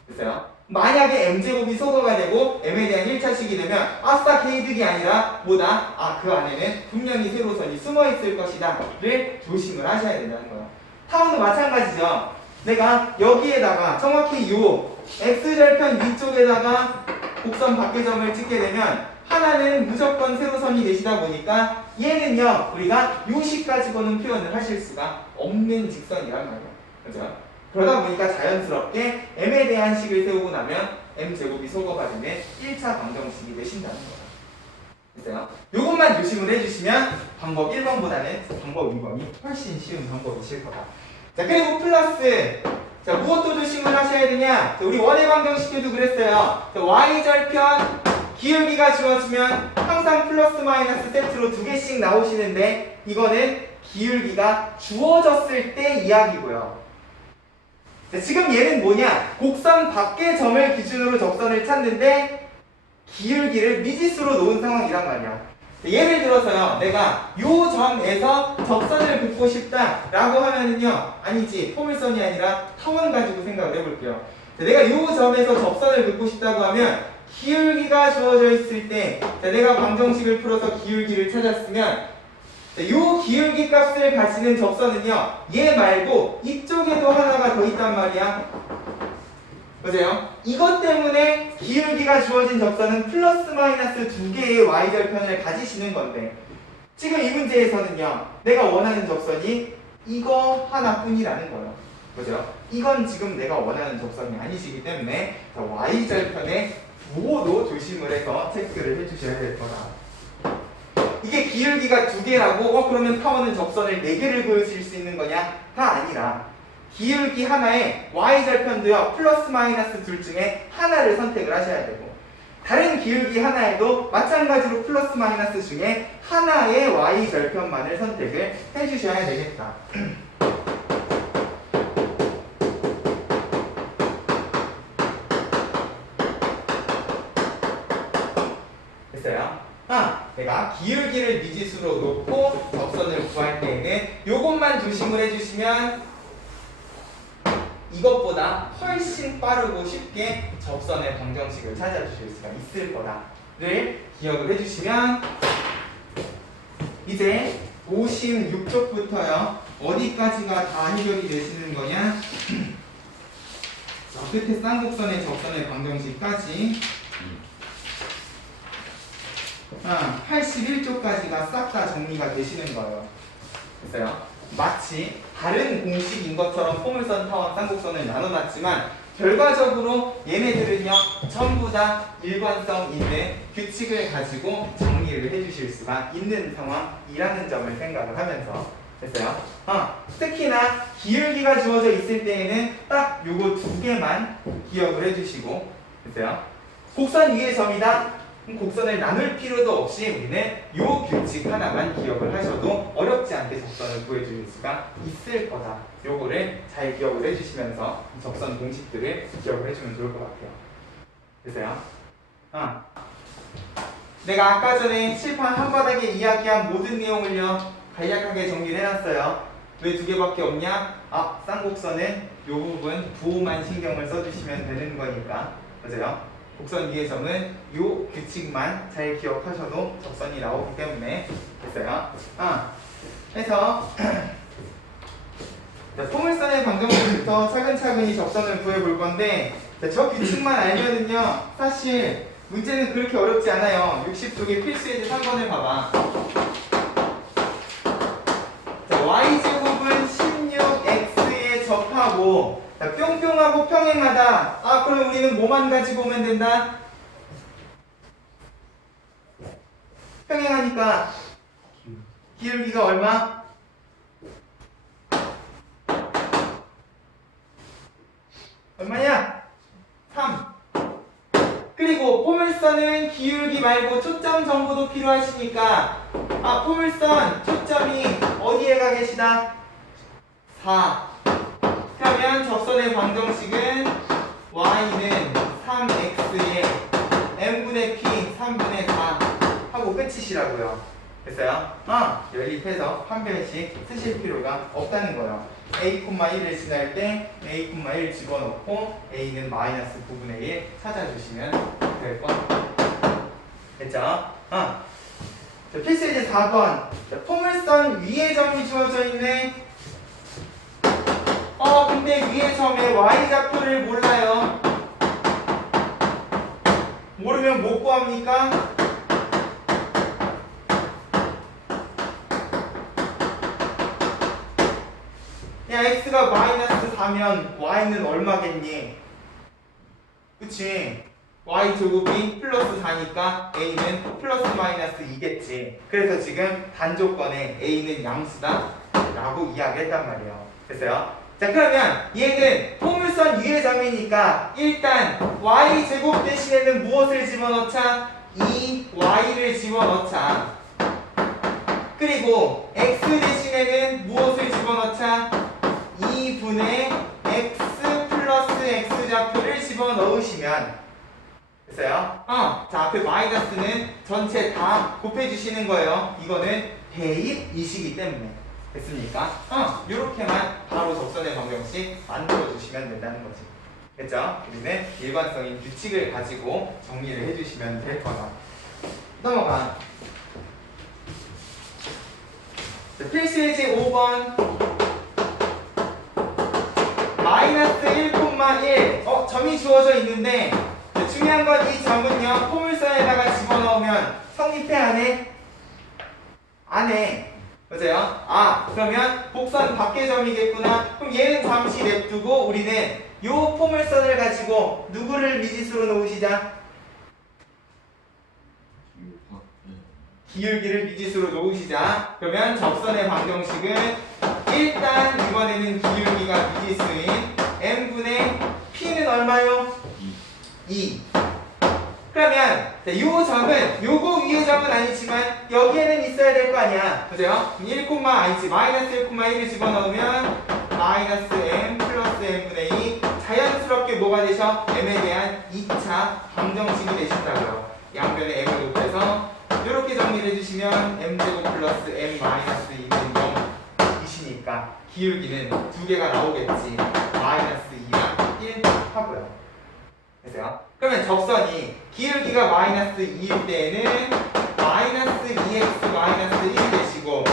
됐어요? 만약에 m제곱이 소거가 되고 m에 대한 1차식이 되면 아싸 개이득이 아니라 뭐다? 그 안에는 분명히 세로선이 숨어있을 것이다 를 조심을 하셔야 된다는 거예요. 타원도 마찬가지죠. 내가 여기에다가 정확히 요 x절편 위쪽에다가 곡선 밖의 점을 찍게 되면 하나는 무조건 세로선이 되시다 보니까 얘는요, 우리가 요식 가지고는 표현을 하실 수가 없는 직선이란 말이에요. 그죠? 그러다 보니까 자연스럽게 m에 대한 식을 세우고 나면 m제곱이 소거가 되면 1차 방정식이 되신다는 거예요. 됐어요? 요것만 조심을 해주시면 방법 1번보다는 방법 2번이 훨씬 쉬운 방법이실 거다. 자, 그리고 플러스, 자, 무엇도 조심을 하셔야 되냐? 자, 우리 원의 방정식 때도 그랬어요. 자, y절편 기울기가 주어지면 항상 플러스 마이너스 세트로 2개씩 나오시는데, 이거는 기울기가 주어졌을 때 이야기고요. 자, 지금 얘는 뭐냐? 곡선 밖의 점을 기준으로 접선을 찾는데 기울기를 미지수로 놓은 상황이란 말이야. 예를 들어서요, 내가 요 점에서 접선을 긋고 싶다라고 하면은요, 아니지, 포물선이 아니라 타원 가지고 생각을 해볼게요. 내가 요 점에서 접선을 긋고 싶다고 하면 기울기가 주어져 있을 때, 내가 방정식을 풀어서 기울기를 찾았으면 요 기울기 값을 가지는 접선은요, 얘 말고 이쪽에도 하나가 더 있단 말이야. 맞아요? 이것 때문에 기울기가 주어진 접선은 플러스 마이너스 2개의 y절편을 가지시는 건데, 지금 이 문제에서는요, 내가 원하는 접선이 이거 하나뿐이라는 거예요. 그죠? 이건 지금 내가 원하는 접선이 아니시기 때문에 y절편에 부호도 조심을 해서 체크를 해주셔야 될 거다. 이게 기울기가 2개라고 그러면 타원은 접선을 4개를 보여줄 수 있는 거냐? 다 아니라 기울기 하나에 y절편도요 플러스 마이너스 둘 중에 하나를 선택을 하셔야 되고 다른 기울기 하나에도 마찬가지로 플러스 마이너스 중에 하나의 y절편만을 선택을 해주셔야 되겠다. 됐어요? 내가 기울기를 미지수로 놓고 접선을 구할 때에는 요것만 조심을 해주시면 이것보다 훨씬 빠르고 쉽게 접선의 방정식을 찾아주실 수가 있을 거다를 기억을 해주시면 이제 56쪽부터요 어디까지가 다 해결이 되시는 거냐? 끝에 쌍곡선의 접선의 방정식까지 81쪽까지가 싹 다 정리가 되시는 거예요. 됐어요? 마치 다른 공식인 것처럼 포물선, 타원, 쌍곡선을 나눠놨지만 결과적으로 얘네들은요 전부 다 일관성 있는 규칙을 가지고 정리를 해주실 수가 있는 상황이라는 점을 생각을 하면서 됐어요? 특히나 기울기가 주어져 있을 때에는 딱 요거 2개만 기억을 해주시고 됐어요? 곡선 위의 점이다. 곡선을 나눌 필요도 없이 우리는 요 규칙 하나만 기억을 하셔도 어렵지 않게 접선을 구해줄 수가 있을 거다. 요거를 잘 기억을 해주시면서 이 접선 공식들을 기억을 해주면 좋을 것 같아요. 됐어요? 내가 아까 전에 칠판 한바닥에 이야기한 모든 내용을요 간략하게 정리를 해놨어요. 왜 2개밖에 없냐? 쌍곡선은 요 부분 부호만 신경을 써주시면 되는 거니까. 맞아요? 곡선 위의 점은 요 규칙만 잘 기억하셔도 접선이 나오기 때문에 됐어요. 그래서 포물선의 방정식부터 차근차근히 접선을 구해볼 건데 저 규칙만 알면은요 사실 문제는 그렇게 어렵지 않아요. 62개 필수예제 3번을 봐봐. y제곱은 16x에 접하고 뿅뿅하고 평행하다. 그럼 우리는 뭐만 가지고 오면 된다? 평행하니까 기울기가 얼마? 얼마냐? 3. 그리고 포물선은 기울기 말고 초점 정보도 필요하시니까 포물선 초점이 어디에 가 계시다? 4. 그러면 접선의 방정식은 y는 3x에 n분의 p 3분의 4 하고 끝이시라고요. 됐어요? 연립해서 한 변씩 쓰실 필요가 없다는 거예요. a,1을 지날 때 a,1 집어넣고 a는 마이너스 9분의 1 찾아주시면 될 거. 됐죠? 필수예제 4번. 포물선 위에 점이 주어져 있네. 근데 위에 점의 y좌표를 몰라요. 모르면 뭐 구합니까? 야, x가 마이너스 4면 y는 얼마겠니? 그치? y제곱이 플러스 4니까 a는 플러스 마이너스 2겠지. 그래서 지금 단조건에 a는 양수다 라고 이야기했단 말이에요. 됐어요? 자, 그러면 얘는 포물선 위의 점이니까 일단 y제곱 대신에는 무엇을 집어넣자? 2y를 집어넣자. 그리고 x 대신에는 무엇을 집어넣자? 2분의 x 플러스 x좌표를 집어넣으시면 됐어요? 자, 앞에 마이너스는 전체 다 곱해주시는 거예요. 이거는 대입이시기 때문에. 됐습니까? 요렇게만 바로 접선의 방정식 만들어주시면 된다는 거지. 됐죠? 우리는 일관성인 규칙을 가지고 정리를 해주시면 될 거다. 넘어가. 필수예제 5번. 마이너스 1,1. 점이 주어져 있는데 중요한 건 이 점은요 포물선에다가 집어넣으면 성립해 안 해? 안 해. 맞아요? 그러면 곡선 밖의 점이겠구나. 그럼 얘는 잠시 냅두고 우리는 요 포물선을 가지고 누구를 미지수로 놓으시자? 기울기를 미지수로 놓으시자. 그러면 접선의 방정식은 일단 이번에는 기울기가 미지수인 n분의 p는 얼마요? 2. 그러면 이 점은 요거 위의 점은 아니지만 여기에는 있어야 될 거 아니야. 그죠? 1, 아니지 마이너스 1,1을 집어넣으면 마이너스 m 플러스 n분의 2 자연스럽게 뭐가 되셔? m에 대한 2차 방정식이 되신다고요. 양변에 m을 곱해서 이렇게 정리를 해주시면 m제곱 플러스 m 마이너스 2는 0이시니까 기울기는 두 개가 나오겠지. 마이너스 2랑 1 하고요. 됐어요? 그러면 접선이 기울기가 마이너스 2일 때에는 마이너스 2x 마이너스 1이 되시고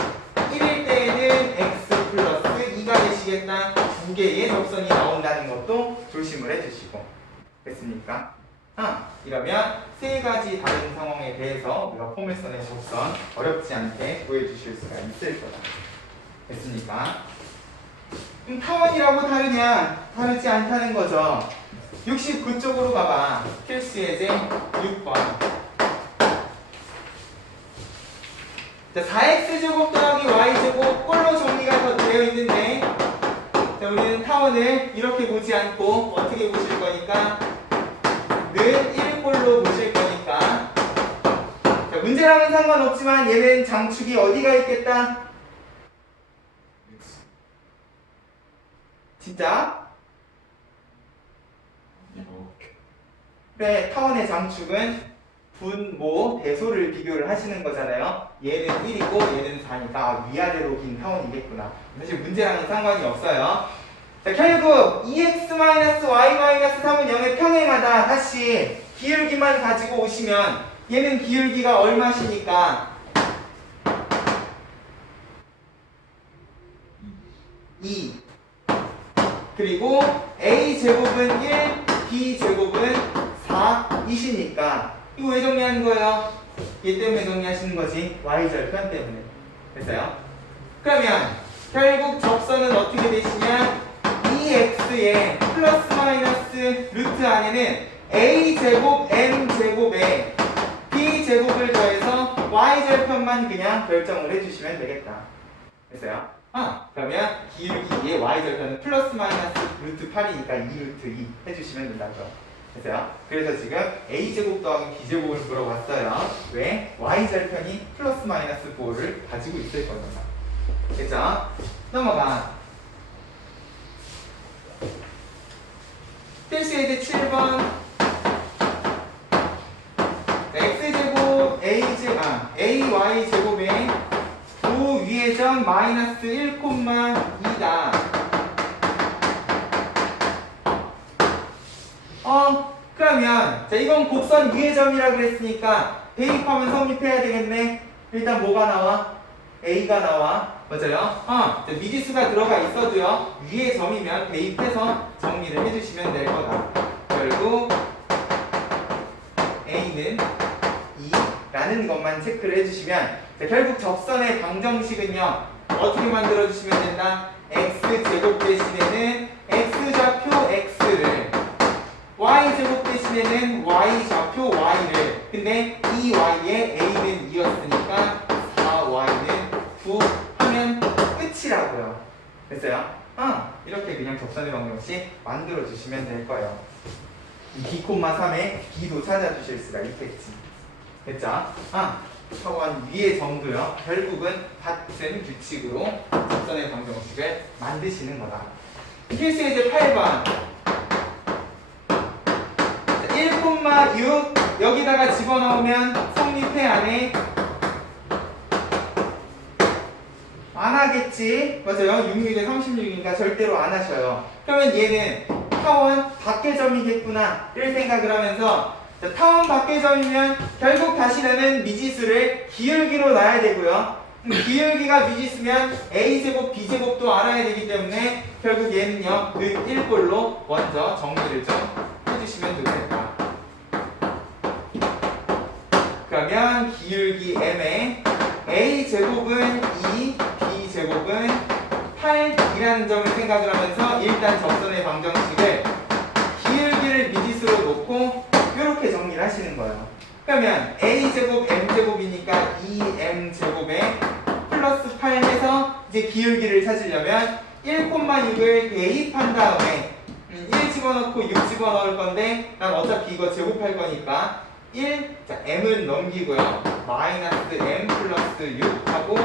1일 때에는 x 플러스 2가 되시겠다. 두 개의 접선이 나온다는 것도 조심을 해주시고. 됐습니까? 이러면 세 가지 다른 상황에 대해서 우리가 포물선의 접선 어렵지 않게 구해주실 수가 있을 거다. 됐습니까? 타원이라고 다르냐? 다르지 않다는 거죠. 69쪽으로 가봐. 필수 예제 6번. 자, 4x제곱 더하기 y제곱 꼴로 정리가 되어 있는데, 자, 우리는 타원을 이렇게 보지 않고 어떻게 보실 거니까 는 1꼴로 보실 거니까. 자, 문제랑은 상관없지만 얘는 장축이 어디가 있겠다? 진짜? 그래, 타원의 장축은 분모 대소를 비교를 하시는 거잖아요. 얘는 1이고 얘는 4니까 위아래로 긴 타원이겠구나. 사실 문제랑은 상관이 없어요. 자, 결국 2x-y-3은 0의 평행하다. 다시 기울기만 가지고 오시면 얘는 기울기가 얼마시니까 2. 그리고 a제곱은 1, b제곱은 4 이시니까 이거 왜 정리하는 거예요? 얘 때문에 정리하시는 거지. y절편 때문에. 됐어요? 그러면 결국 접선은 어떻게 되시냐? 2x의 플러스 마이너스 루트 안에는 a제곱 m제곱에 b제곱을 더해서 y절편만 그냥 결정을 해주시면 되겠다. 됐어요? 그러면 기울기의 y절편은 플러스 마이너스 루트 8이니까 2루트 2 해주시면 된다죠. 됐어요? 그래서 지금 a제곱 더하기 b제곱을 물어봤어요. 왜? y절편이 플러스 마이너스 4를 가지고 있을 거니까. 됐죠? 넘어가. 필수 예제 7번. x제곱 ay제곱에 5 위의 점 마이너스 1,2다. 그러면 자, 이건 곡선 위의 점이라 그랬으니까 대입하면 성립해야 되겠네. 일단 뭐가 나와? a가 나와. 맞아요? 자, 미지수가 들어가 있어도요. 위의 점이면 대입해서 정리를 해주시면 될 거다. 결국 a는 2라는 것만 체크를 해주시면 자, 결국 접선의 방정식은요. 어떻게 만들어주시면 된다? x제곱 대신에는 x좌표 x를 y제곱 대신에는 y좌표 y를 근데 이 y에 a는 2였으니까 4y는 9 하면 끝이라고요. 됐어요? 이렇게 그냥 접선의 방정식 만들어주시면 될 거예요. 이 b,3에 b도 찾아주실 수가 있겠지. 됐죠? 타원 위의 점도요. 결국은 같은 규칙으로 접선의 방정식을 만드시는 거다. 필수 예제 8번. 1,6 여기다가 집어넣으면 성립해 안 해? 안 하겠지? 맞아요. 66에 36이니까 절대로 안 하셔요. 그러면 얘는 타원 밖의 점이겠구나 를 생각을 하면서 자, 타원 밖의 점이면 결국 다시 나는 미지수를 기울기로 놔야 되고요. 기울기가 미지수면 a제곱 b제곱도 알아야 되기 때문에 결국 얘는요 는 1꼴로 먼저 정리를 좀 해주시면 좋겠다. 그러면 기울기 m에 a제곱은 2, b제곱은 8이라는 점을 생각을 하면서 일단 접선의 방정식을 기울기를 미지수로 놓고 이렇게 정리를 하시는 거예요. 그러면 a제곱 m제곱이니까 2 기울기를 찾으려면 1,6을 대입한 다음에 1 집어넣고 6 집어넣을 건데 난 어차피 이거 제곱할 거니까 1, 자 m은 넘기고요. 마이너스 m 플러스 6 하고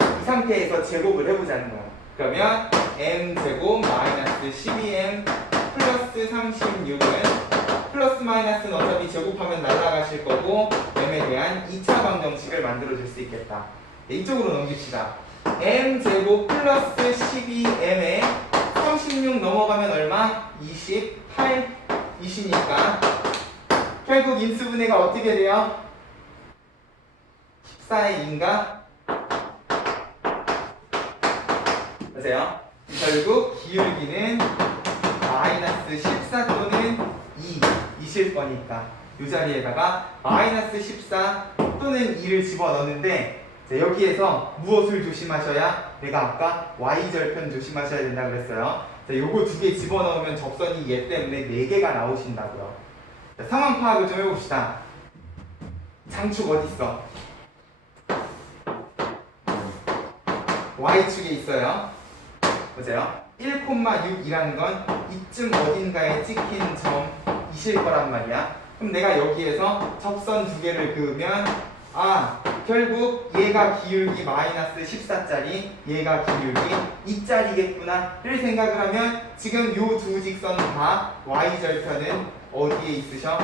이 상태에서 제곱을 해보자는 거야. 그러면 m제곱 마이너스 12m 플러스 36은 플러스 마이너스는 어차피 제곱하면 날아가실 거고 m에 대한 2차 방정식을 만들어줄 수 있겠다. 네, 이쪽으로 넘깁시다. m제곱 플러스 12m에 36 넘어가면 얼마? 28 이시니까 결국 인수분해가 어떻게 돼요? 14의 2인가? 맞아요? 결국 기울기는 마이너스 14 또는 2이실 거니까 이 자리에다가 마이너스 14 또는 2를 집어넣는데 여기에서 무엇을 조심하셔야? 내가 아까 y절편 조심하셔야 된다 그랬어요. 자, 요거 두 개 집어넣으면 접선이 얘 때문에 4개가 나오신다고요. 자, 상황 파악을 좀 해봅시다. 장축 어디 있어? y축에 있어요. 보세요. 1,6이라는 건 이쯤 어딘가에 찍힌 점이실 거란 말이야. 그럼 내가 여기에서 접선 두 개를 그으면 결국 얘가 기울기 마이너스 14짜리 얘가 기울기 2짜리겠구나 를 생각을 하면 지금 요 두 직선 다 y절편은 어디에 있으셔?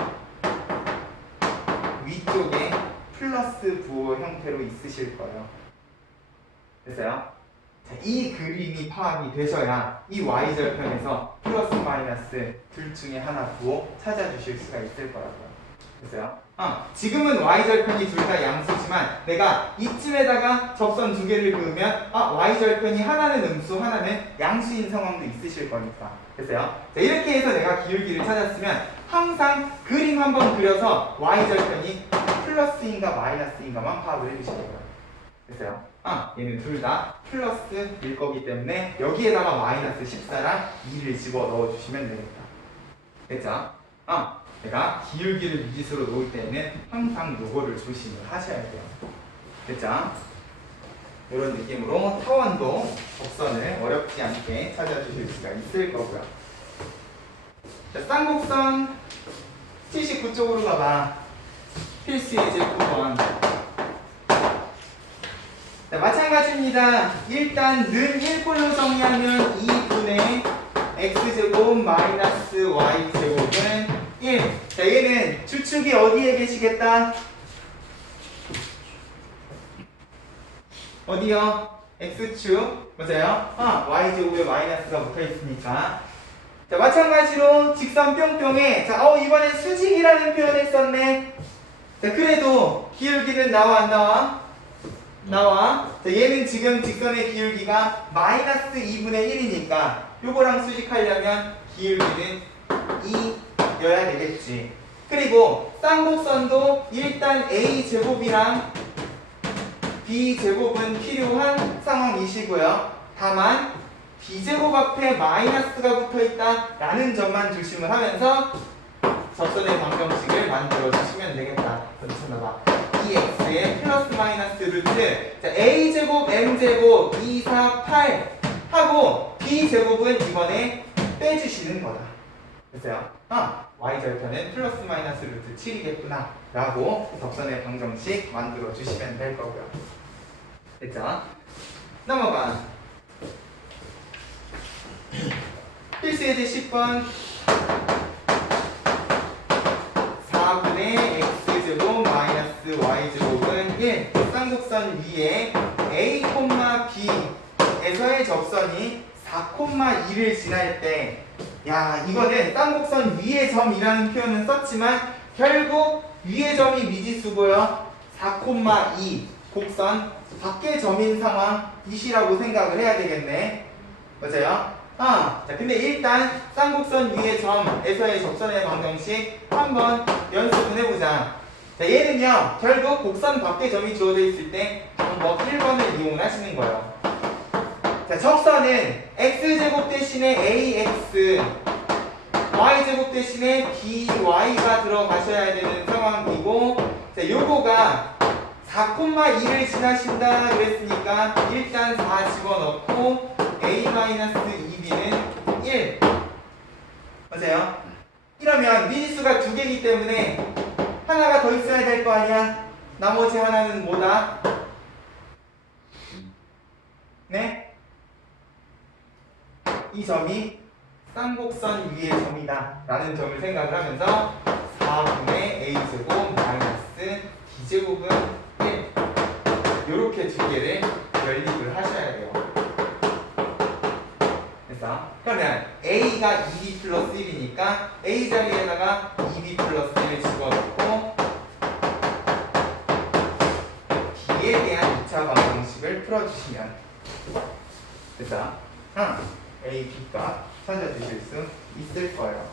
위쪽에 플러스 부호 형태로 있으실 거예요. 됐어요? 자, 이 그림이 파악이 되셔야 이 y절편에서 플러스 마이너스 둘 중에 하나 부호 찾아주실 수가 있을 거라고요. 됐어요? 지금은 y절편이 둘 다 양수지만 내가 이쯤에다가 접선 두 개를 그으면 y절편이 하나는 음수 하나는 양수인 상황도 있으실 거니까. 됐어요? 자, 이렇게 해서 내가 기울기를 찾았으면 항상 그림 한번 그려서 y절편이 플러스인가 마이너스인가만 파악을 해주시면 돼요. 됐어요? 얘는 둘 다 플러스일 거기 때문에 여기에다가 마이너스 14랑 2를 집어 넣어주시면 되겠다. 됐죠? 내가 기울기를 미지수로 놓을 때는 항상 요거를 조심을 하셔야 돼요. 됐죠? 이런 느낌으로 타원도 곡선을 어렵지 않게 찾아주실 수가 있을 거고요. 자, 쌍곡선 79쪽으로 가봐. 필수 예제 9번. 자, 마찬가지입니다. 일단 는 1꼴로 정리하면 2분의 x제곱 마이너스 y제곱은 1. 자, 얘는 주축이 어디에 계시겠다? 어디요? x축. 맞아요? y제곱에 마이너스가 붙어 있으니까. 자, 마찬가지로 직선 뿅뿅에 이번엔 수직이라는 표현을 썼네. 자, 그래도 기울기는 나와 안 나와? 나와. 자, 얘는 지금 직선의 기울기가 마이너스 2분의 1이니까 요거랑 수직하려면 기울기는 2여야 되겠지. 그리고 쌍곡선도 일단 a제곱이랑 b제곱은 필요한 상황이시고요. 다만 b제곱 앞에 마이너스가 붙어있다 라는 점만 조심을 하면서 접선의 방정식을 만들어 주시면 되겠다. 괜찮아봐. 2x의 플러스 마이너스 루트. 자, a제곱 m제곱 2, 4, 8 하고 b제곱은 이번에 빼주시는 거다. 됐어요? y절편은 플러스 마이너스 루트 7이겠구나 라고 접선의 방정식 만들어 주시면 될 거고요. 됐죠? 넘어가. 필수 예제 10번 4분의 x제곱 마이너스 y제곱은 1. 쌍곡선 위에 a, b에서의 접선이 4,2를 지날 때 이거는 쌍곡선 위의 점이라는 표현은 썼지만 결국 위의 점이 미지수고요. 4,2 곡선 밖의 점인 상황이시라고 생각을 해야 되겠네. 맞아요? 자, 근데 일단 쌍곡선 위의 점에서의 접선의 방정식 한번 연습을 해보자. 자, 얘는요 결국 곡선 밖의 점이 주어져 있을 때 방법 1번을 이용하시는 거예요. 자, 접선은 x제곱 대신에 ax, y제곱 대신에 by가 들어가셔야 되는 상황이고, 자, 요거가 4,2를 지나신다 그랬으니까 일단 4 집어넣고 a-2b는 1 맞아요? 이러면 미지수가 두 개이기 때문에 하나가 더 있어야 될 거 아니야? 나머지 하나는 뭐다? 네? 이 점이 쌍곡선 위의 점이다 라는 점을 생각을 하면서 4분의 a제곱 마이너스 b제곱은 1 이렇게 두 개를 연립을 하셔야 돼요. 됐어? 그러면 a가 2b 플러스 1이니까 a 자리에다가 2b 플러스 1을 집어넣고 b에 대한 2차 방정식을 풀어주시면 됐어? a, b 값 찾아주실 수 있을 거예요.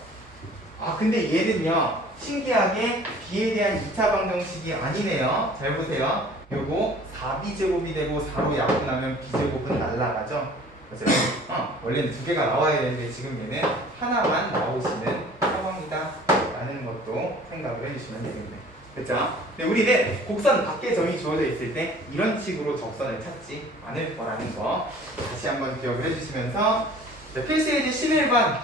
아 근데 얘는요 신기하게 b에 대한 2차 방정식이 아니네요. 잘 보세요. 요거 4b제곱이 되고 4로 약분하면 b제곱은 날라가죠. 맞아요? 원래는 두 개가 나와야 되는데 지금 얘는 하나만 나오시는 상황이다 라는 것도 생각을 해주시면 되겠네. 그쵸? 근데 우리는 곡선 밖에 점이 주어져 있을 때 이런 식으로 적선을 찾지 않을 거라는 거 다시 한번 기억을 해주시면서 필수예제 11번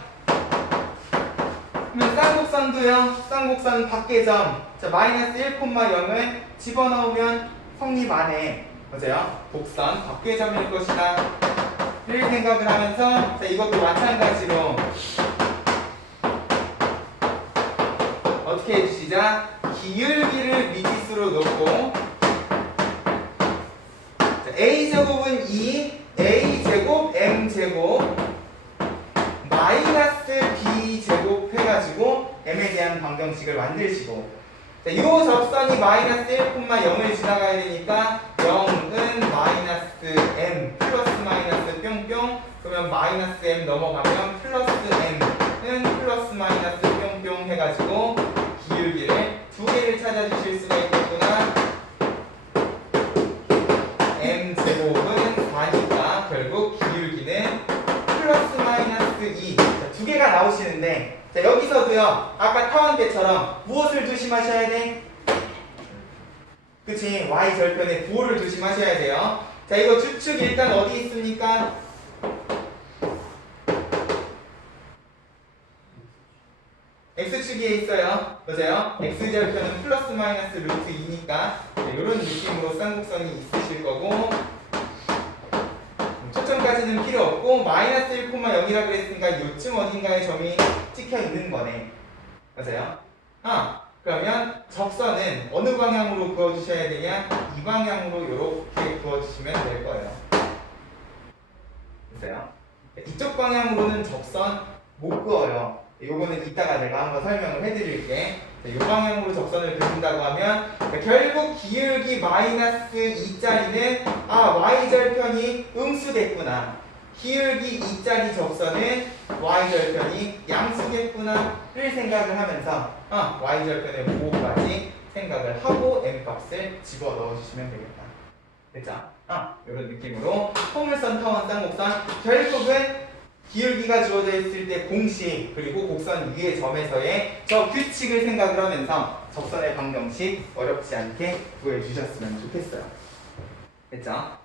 그러면 쌍곡선도요 쌍곡선 밖의 점 자, 마이너스 1,0을 집어넣으면 성립 안에 맞아요? 곡선 밖의 점일 것이다 를 생각을 하면서 자, 이것도 마찬가지로 어떻게 해주시자 기울기를 미지수로 놓고 자, a제곱은 2 a제곱 m제곱 마이너스 b제곱 해가지고 m에 대한 방정식을 만드시고 자, 이 접선이 마이너스 1,0을 지나가야 되니까 0은 마이너스 m 플러스 마이너스 뿅뿅 그러면 마이너스 m 넘어가면 플러스 m은 플러스 마이너스 뿅뿅 해가지고 기울기를 두 개를 찾아주실 수가 있겠구나. m제곱은 4니까 결국 기울기는 플러스 마이너스 2 두 개가 나오시는데 자, 여기서도요 아까 타원 때처럼 무엇을 조심하셔야 돼? 그치 y절편에 부호를 조심하셔야 돼요. 자 이거 주축 일단 어디 있습니까? x축에 있어요. 맞아요? x절편은 플러스 마이너스 루트 2니까 이런 느낌으로 쌍곡선이 있으실 거고 초점까지는 필요 없고 마이너스 1,0이라 그랬으니까 요쯤 어딘가에 점이 찍혀 있는 거네. 맞아요? 그러면 접선은 어느 방향으로 그어주셔야 되냐? 이 방향으로 이렇게 그어주시면 될 거예요. 됐어요? 이쪽 방향으로는 접선 못 그어요. 요거는 이따가 내가 한번 설명을 해드릴게. 이 방향으로 접선을 그린다고 하면 결국 기울기 마이너스 2짜리는 y절편이 음수겠구나. 기울기 2짜리 접선은 y절편이 양수겠구나를 생각을 하면서 y절편의 보호까지 생각을 하고 m값을 집어넣어 주시면 되겠다. 됐죠? 이런 느낌으로 포물선, 타원, 쌍곡선 결국은 기울기가 주어져 있을 때 공식 그리고 곡선 위의 점에서의 저 규칙을 생각을 하면서 접선의 방정식 어렵지 않게 구해주셨으면 좋겠어요. 됐죠?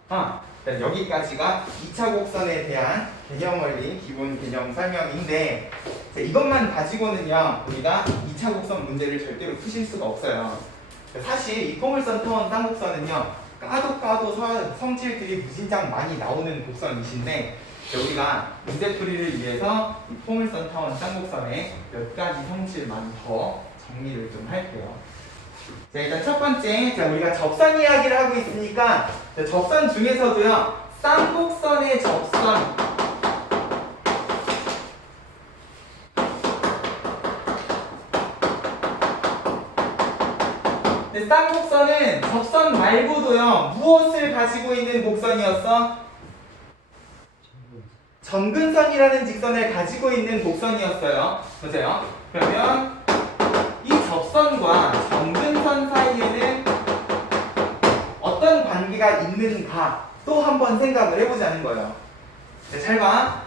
여기까지가 2차 곡선에 대한 개념 원리 기본 개념 설명인데 이것만 가지고는요 우리가 2차 곡선 문제를 절대로 푸실 수가 없어요. 사실 이 포물선, 타원, 쌍곡선은요 까도 성질들이 무진장 많이 나오는 곡선이신데 우리가 문제풀이를 위해서 이 포물선, 타원, 쌍곡선의 몇 가지 성질만 더 정리를 좀 할게요. 자, 일단 첫 번째, 우리가 접선 이야기를 하고 있으니까 접선 중에서도요 쌍곡선의 접선 쌍곡선은 접선 말고도요 무엇을 가지고 있는 곡선이었어? 정근선이라는 직선을 가지고 있는 곡선이었어요. 보세요. 그러면 이 접선과 정근선 사이에는 어떤 관계가 있는가 또 한번 생각을 해보자는 거예요. 잘 봐.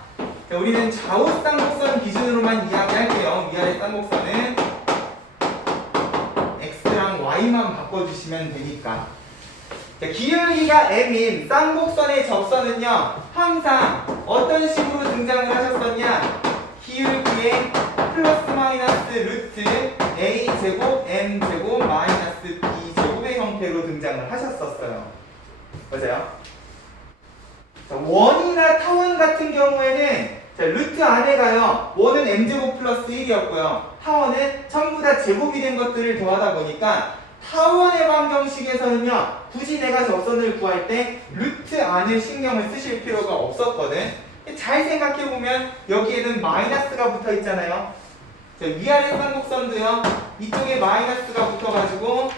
우리는 좌우 쌍곡선 기준으로만 이야기할게요. 위아래 쌍곡선은 x랑 y만 바꿔주시면 되니까. 자, 기울기가 m인 쌍곡선의 접선은요 항상 어떤 식으로 등장을 하셨었냐? 기울기의 플러스 마이너스 루트 a제곱 m제곱 마이너스 b제곱의 형태로 등장을 하셨었어요. 맞아요? 자, 원이나 타원 같은 경우에는 자, 루트 안에가요 원은 m제곱 플러스 1이었고요 타원은 전부 다 제곱이 된 것들을 더하다 보니까 타원의 방정식에서는요 굳이 내가 접선을 구할 때 루트 안을 신경을 쓰실 필요가 없었거든. 잘 생각해보면 여기에는 마이너스가 붙어 있잖아요. 자, 위아래 쌍곡선도요 이쪽에 마이너스가 붙어가지고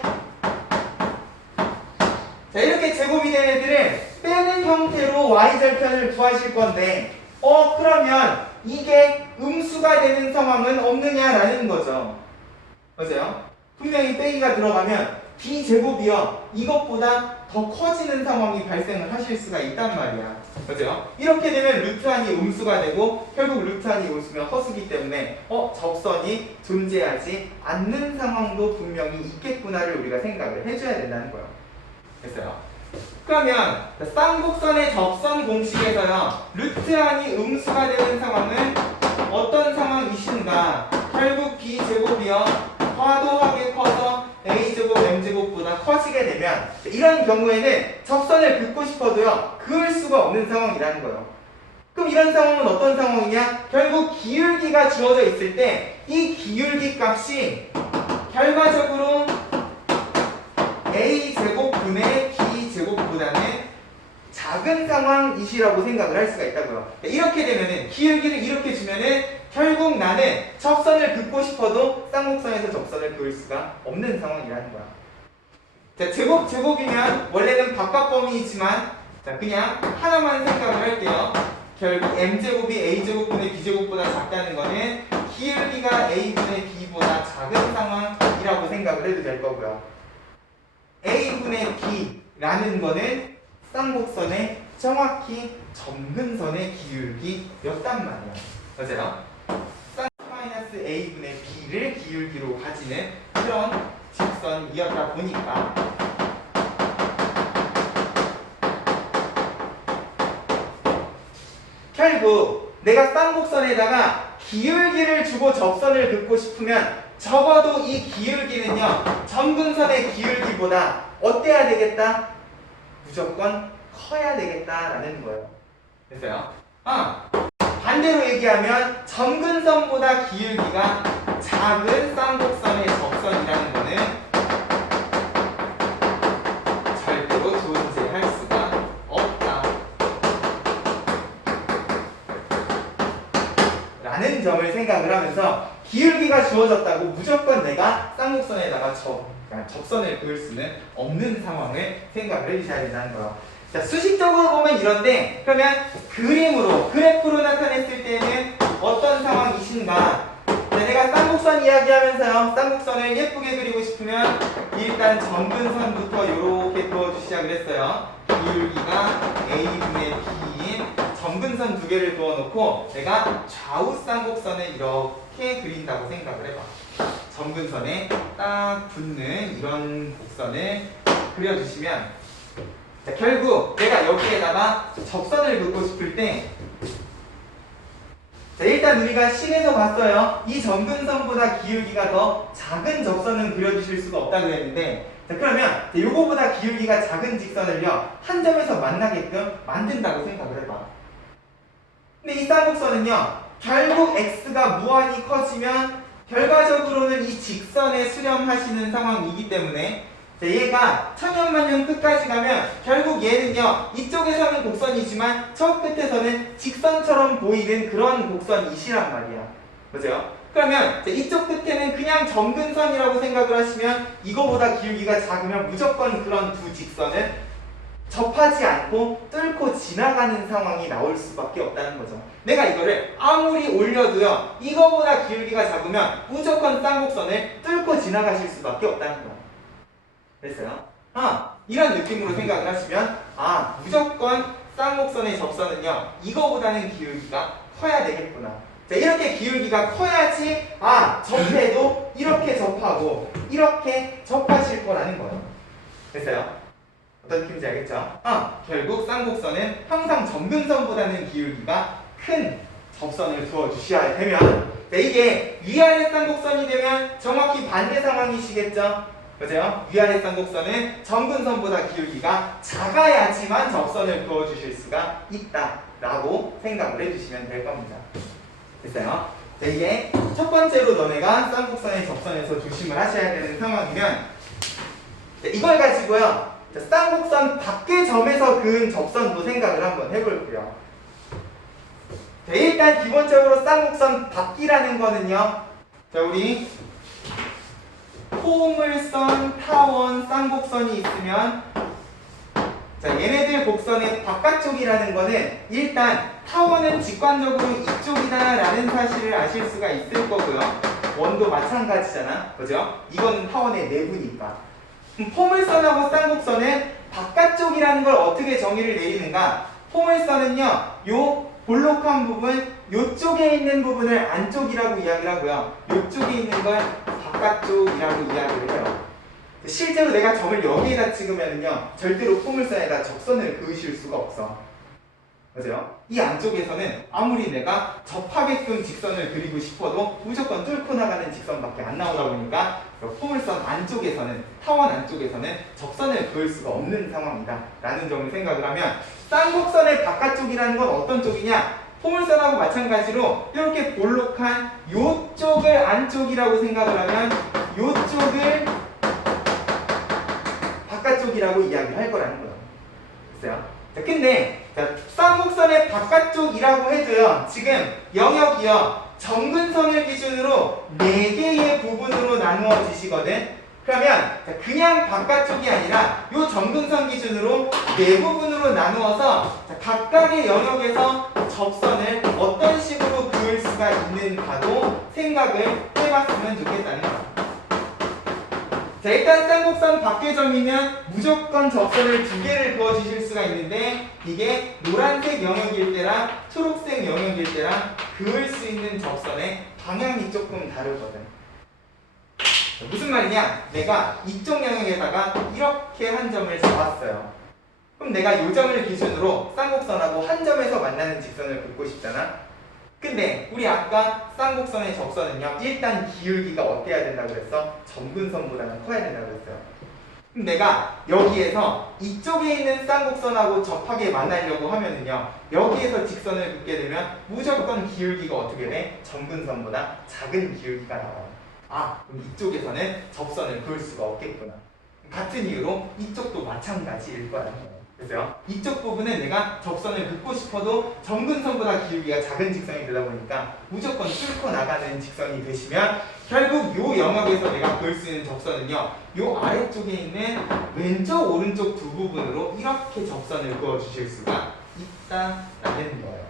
자, 이렇게 제곱이 된 애들을 빼는 형태로 y절편을 구하실 건데 그러면 이게 음수가 되는 상황은 없느냐라는 거죠. 맞아요? 분명히 빼기가 들어가면 b제곱이요 이것보다 더 커지는 상황이 발생을 하실 수가 있단 말이야. 맞아요? 이렇게 되면 루트안이 음수가 되고 결국 루트안이 음수면 허수기 때문에 접선이 존재하지 않는 상황도 분명히 있겠구나를 우리가 생각을 해줘야 된다는 거예요. 됐어요? 그러면 쌍곡선의 접선 공식에서요 루트안이 음수가 되는 상황은 어떤 상황이신가? 결국 b제곱이요 과도하게 커서 a제곱 m제곱보다 커지게 되면 이런 경우에는 접선을 긋고 싶어도요 그을 수가 없는 상황이라는 거예요. 그럼 이런 상황은 어떤 상황이냐? 결국 기울기가 주어져 있을 때 이 기울기 값이 결과적으로 a제곱분의 b제곱보다는 작은 상황이시라고 생각을 할 수가 있다고요. 이렇게 되면은 기울기를 이렇게 주면은 결국 나는 접선을 긋고 싶어도 쌍곡선에서 접선을 그을 수가 없는 상황이라는 거야. 자, 제곱이면 원래는 바깥 범위이지만 자, 그냥 하나만 생각을 할게요. 결국 m제곱이 a제곱분의 b제곱보다 작다는 거는 기울기가 a분의 b보다 작은 상황이라고 생각을 해도 될 거고요. a분의 b라는 거는 쌍곡선의 정확히 점근선의 기울기였단 말이야. 맞아요? 쌍 마이너스 a분의 b를 기울기로 가지는 그런 직선이었다 보니까 결국 내가 쌍곡선에다가 기울기를 주고 접선을 긋고 싶으면 적어도 이 기울기는요 점근선의 기울기보다 어때야 되겠다? 무조건 커야 되겠다라는 거예요. 됐어요? 반대로 얘기하면 점근선보다 기울기가 작은 쌍곡선의 접선이라는 거는 절대로 존재할 수가 없다 라는 점을 생각을 하면서 기울기가 주어졌다고 무조건 내가 쌍곡선에다가 접선을 그을 수는 없는 상황을 생각을 해주셔야 된다는 거예요. 자, 수식적으로 보면 이런데 그러면 그림으로 그래프로 나타냈을 때는 어떤 상황이신가? 자, 내가 쌍곡선 이야기하면서요 쌍곡선을 예쁘게 그리고 싶으면 일단 점근선부터 이렇게 그어주시자 그랬어요. 기울기가 a분의 b인 점근선 두 개를 그어놓고 내가 좌우 쌍곡선을 이렇게 그린다고 생각을 해봐. 점근선에 딱 붙는 이런 곡선을 그려주시면 자, 결국 내가 여기에다가 접선을 긋고 싶을 때 자, 일단 우리가 식에서 봤어요. 이 점근선보다 기울기가 더 작은 접선은 그려주실 수가 없다 그랬는데 자, 그러면 요거보다 기울기가 작은 직선을요 한 점에서 만나게끔 만든다고 생각을 해봐. 근데 이 쌍곡선은요 결국 x가 무한히 커지면 결과적으로는 이 직선에 수렴하시는 상황이기 때문에 자, 얘가 천년만년 끝까지 가면 결국 얘는요 이쪽에서는 곡선이지만 저 끝에서는 직선처럼 보이는 그런 곡선이시란 말이야. 그죠? 그러면 자, 이쪽 끝에는 그냥 점근선이라고 생각을 하시면 이거보다 기울기가 작으면 무조건 그런 두 직선은 접하지 않고 뚫고 지나가는 상황이 나올 수밖에 없다는 거죠. 내가 이거를 아무리 올려도요 이거보다 기울기가 작으면 무조건 쌍곡선을 뚫고 지나가실 수밖에 없다는 거예요. 됐어요? 이런 느낌으로 생각을 하시면 무조건 쌍곡선의 접선은요 이거보다는 기울기가 커야 되겠구나. 자, 이렇게 기울기가 커야지 접해도 이렇게 접하고 이렇게 접하실 거라는 거예요. 됐어요? 어떤 느낌인지 알겠죠? 결국 쌍곡선은 항상 점근선보다는 기울기가 큰 접선을 그어주셔야 되면, 이게 위아래 쌍곡선이 되면 정확히 반대 상황이시겠죠? 그죠? 위아래 쌍곡선은 점근선보다 기울기가 작아야지만 접선을 그어주실 수가 있다라고 생각을 해주시면 될 겁니다. 됐어요? 이게 첫 번째로 너네가 쌍곡선의 접선에서 조심을 하셔야 되는 상황이면, 이걸 가지고요, 쌍곡선 밖의 점에서 그은 접선도 생각을 한번 해볼게요. 일단 기본적으로 쌍곡선 밖이라는 거는요, 자, 우리 포물선, 타원, 쌍곡선이 있으면, 자, 얘네들 곡선의 바깥쪽이라는 거는 일단 타원은 직관적으로 이쪽이다라는 사실을 아실 수가 있을 거고요. 원도 마찬가지잖아, 그죠? 이건 타원의 내부니까. 포물선하고 쌍곡선은 바깥쪽이라는 걸 어떻게 정의를 내리는가? 포물선은요, 요 볼록한 부분, 요쪽에 있는 부분을 안쪽이라고 이야기를 하고요, 요쪽에 있는 걸 바깥쪽이라고 이야기를 해요. 실제로 내가 점을 여기에다 찍으면요, 절대로 포물선에다 적선을 그으실 수가 없어. 맞아요? 이 안쪽에서는 아무리 내가 접하게끔 직선을 그리고 싶어도 무조건 뚫고 나가는 직선밖에 안 나오다 보니까 포물선 안쪽에서는, 타원 안쪽에서는 적선을 그을 수가 없는 상황이다 라는 점을 생각을 하면, 쌍곡선의 바깥쪽이라는 건 어떤 쪽이냐? 포물선하고 마찬가지로 이렇게 볼록한 요쪽을 안쪽이라고 생각을 하면 요쪽을 바깥쪽이라고 이야기를 할 거라는 거예요. 됐어요? 자, 근데 쌍곡선의 바깥쪽이라고 해도요, 지금 영역이요, 점근선을 기준으로 4개의 부분으로 나누어지시거든. 그러면 그냥 바깥쪽이 아니라 요 점근선 기준으로 4부분으로 나누어서 각각의 영역에서 접선을 어떤 식으로 그을 수가 있는가도 생각을 해봤으면 좋겠다는 거예요. 자, 일단 쌍곡선 밖의 점이면 무조건 접선을 2개를 그어주실 수가 있는데, 이게 노란색 영역일 때랑 초록색 영역일 때랑 그을 수 있는 접선의 방향이 조금 다르거든. 자, 무슨 말이냐? 내가 이쪽 영역에다가 이렇게 한 점을 잡았어요. 그럼 내가 이 점을 기준으로 쌍곡선하고 한 점에서 만나는 직선을 긋고 싶잖아. 근데 우리 아까 쌍곡선의 접선은요, 일단 기울기가 어때야 된다고 그랬어? 점근선보다는 커야 된다고 그랬어요. 그럼 내가 여기에서 이쪽에 있는 쌍곡선하고 접하게 만나려고 하면은요, 여기에서 직선을 긋게 되면 무조건 기울기가 어떻게 돼? 점근선보다 작은 기울기가 나와요. 그럼 이쪽에서는 접선을 그을 수가 없겠구나. 같은 이유로 이쪽도 마찬가지일 거라는 거예요. 그래서요, 이쪽 부분은 내가 접선을 긋고 싶어도 점근선보다 기울기가 작은 직선이 되다 보니까 무조건 뚫고 나가는 직선이 되시면, 결국 요 영역에서 내가 그을 수 있는 접선은요, 요 아래쪽에 있는 왼쪽 오른쪽 두 부분으로 이렇게 접선을 그어 주실 수가 있다라는 거예요.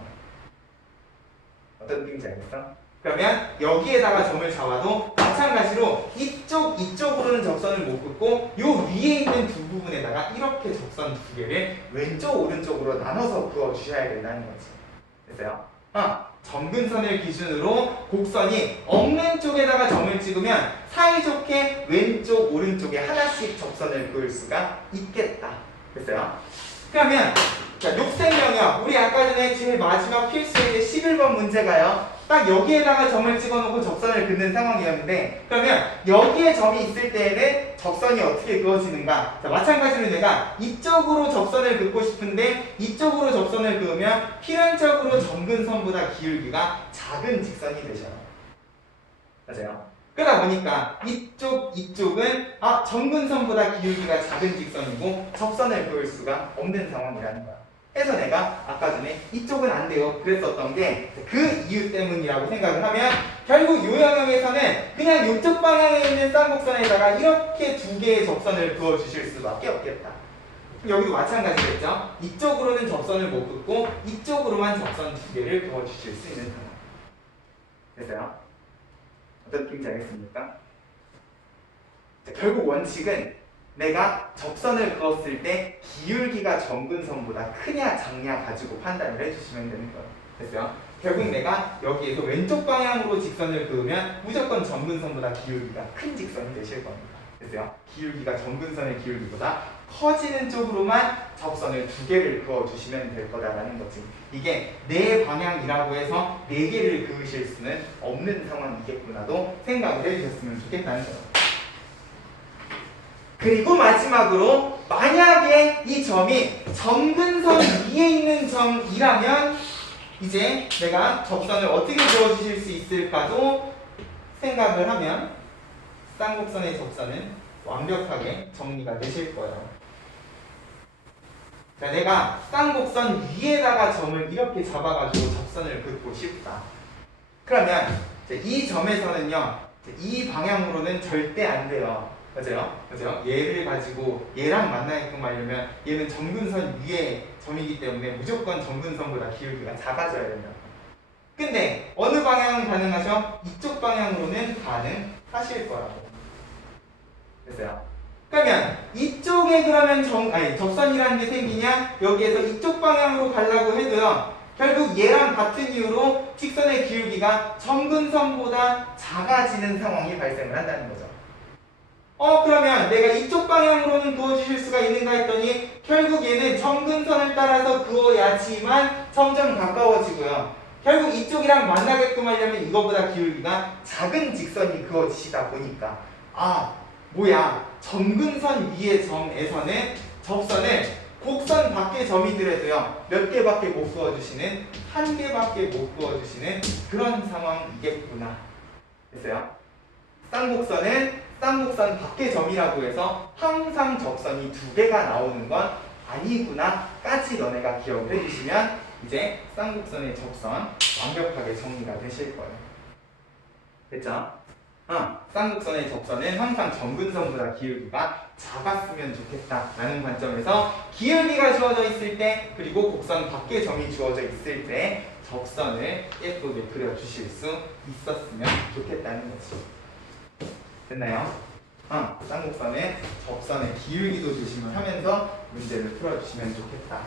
어떤 느낌인지 알겠어? 그러면 여기에다가 점을 잡아도 마찬가지로 이쪽으로는 접선을 못 긋고 요 위에 있는 두 부분에다가 이렇게 접선 2개를 왼쪽 오른쪽으로 나눠서 그어 주셔야 된다는 거지. 됐어요? 점근선을 기준으로 곡선이 없는 쪽에다가 점을 찍으면 사이좋게 왼쪽 오른쪽에 하나씩 접선을 그을 수가 있겠다. 됐어요? 그러면 자, 녹색 영역, 우리 아까 전에 제일 마지막 필수의 11번 문제가요, 딱 여기에다가 점을 찍어놓고 접선을 긋는 상황이었는데, 그러면 여기에 점이 있을 때에는 접선이 어떻게 그어지는가? 자, 마찬가지로 내가 이쪽으로 접선을 긋고 싶은데 이쪽으로 접선을 그으면 필연적으로 점근선보다 기울기가 작은 직선이 되셔요. 맞아요? 그러다 보니까 이쪽은 점근선보다 기울기가 작은 직선이고 접선을 그을 수가 없는 상황이라는 거야. 그래서 내가 아까 전에 이쪽은 안 돼요 그랬었던 게 그 이유 때문이라고 생각을 하면, 결국 이 영역에서는 그냥 이쪽 방향에 있는 쌍곡선에다가 이렇게 2개의 접선을 그어 주실 수밖에 없겠다. 여기도 마찬가지겠죠? 이쪽으로는 접선을 못 긋고 이쪽으로만 접선 2개를 그어 주실 수 있는 상황. 됐어요? 어떤 느낌인지 알겠습니까? 자, 결국 원칙은 내가 접선을 그었을 때 기울기가 점근선보다 크냐 작냐 가지고 판단을 해주시면 되는 거예요. 됐어요? 결국 내가 여기에서 왼쪽 방향으로 직선을 그으면 무조건 점근선보다 기울기가 큰 직선이 되실 겁니다. 됐어요? 기울기가 점근선의 기울기보다 커지는 쪽으로만 접선을 2개를 그어주시면 될 거다라는 거지. 이게 네 방향이라고 해서 4개를 그으실 수는 없는 상황이겠구나도 생각을 해주셨으면 좋겠다는 거예요. 그리고 마지막으로 만약에 이 점이 점근선 위에 있는 점이라면 이제 내가 접선을 어떻게 그어주실 수 있을까도 생각을 하면 쌍곡선의 접선은 완벽하게 정리가 되실 거예요. 자, 내가 쌍곡선 위에다가 점을 이렇게 잡아가지고 접선을 긋고 싶다. 그러면 이제 이 점에서는요, 이 방향으로는 절대 안 돼요. 맞아요? 맞아요? 얘를 가지고 얘랑 만나게끔 하려면 얘는 점근선 위에 점이기 때문에 무조건 점근선보다 기울기가 작아져야 된다. 근데 어느 방향은 가능하죠? 이쪽 방향으로는 가능하실 거라고. 됐어요? 그러면 이쪽에 그러면 접선이라는 게 생기냐? 여기에서 이쪽 방향으로 가려고 해도요. 결국 얘랑 같은 이유로 직선의 기울기가 점근선보다 작아지는 상황이 발생을 한다는 거죠. 그러면 내가 이쪽 방향으로는 그어주실 수가 있는가 했더니 결국 얘는 점근선을 따라서 그어야지만 점점 가까워지고요. 결국 이쪽이랑 만나게끔 하려면 이거보다 기울기가 작은 직선이 그어지시다 보니까 점근선 위의 점에서는 접선을 곡선 밖의 점이더라도요 몇 개밖에 못 그어주시는 1개밖에 못 그어주시는 그런 상황이겠구나. 됐어요? 쌍곡선은 쌍곡선 밖의 점이라고 해서 항상 접선이 2개가 나오는 건 아니구나까지 너네가 기억을 해주시면 이제 쌍곡선의 접선 완벽하게 정리가 되실 거예요. 됐죠? 쌍곡선의 접선은 항상 점근선보다 기울기가 작았으면 좋겠다라는 관점에서 기울기가 주어져 있을 때 그리고 곡선 밖에 점이 주어져 있을 때 접선을 예쁘게 그려주실 수 있었으면 좋겠다는 거지. 됐나요? 쌍곡선의 접선의 기울기도 조심을 하면서 문제를 풀어주시면 좋겠다.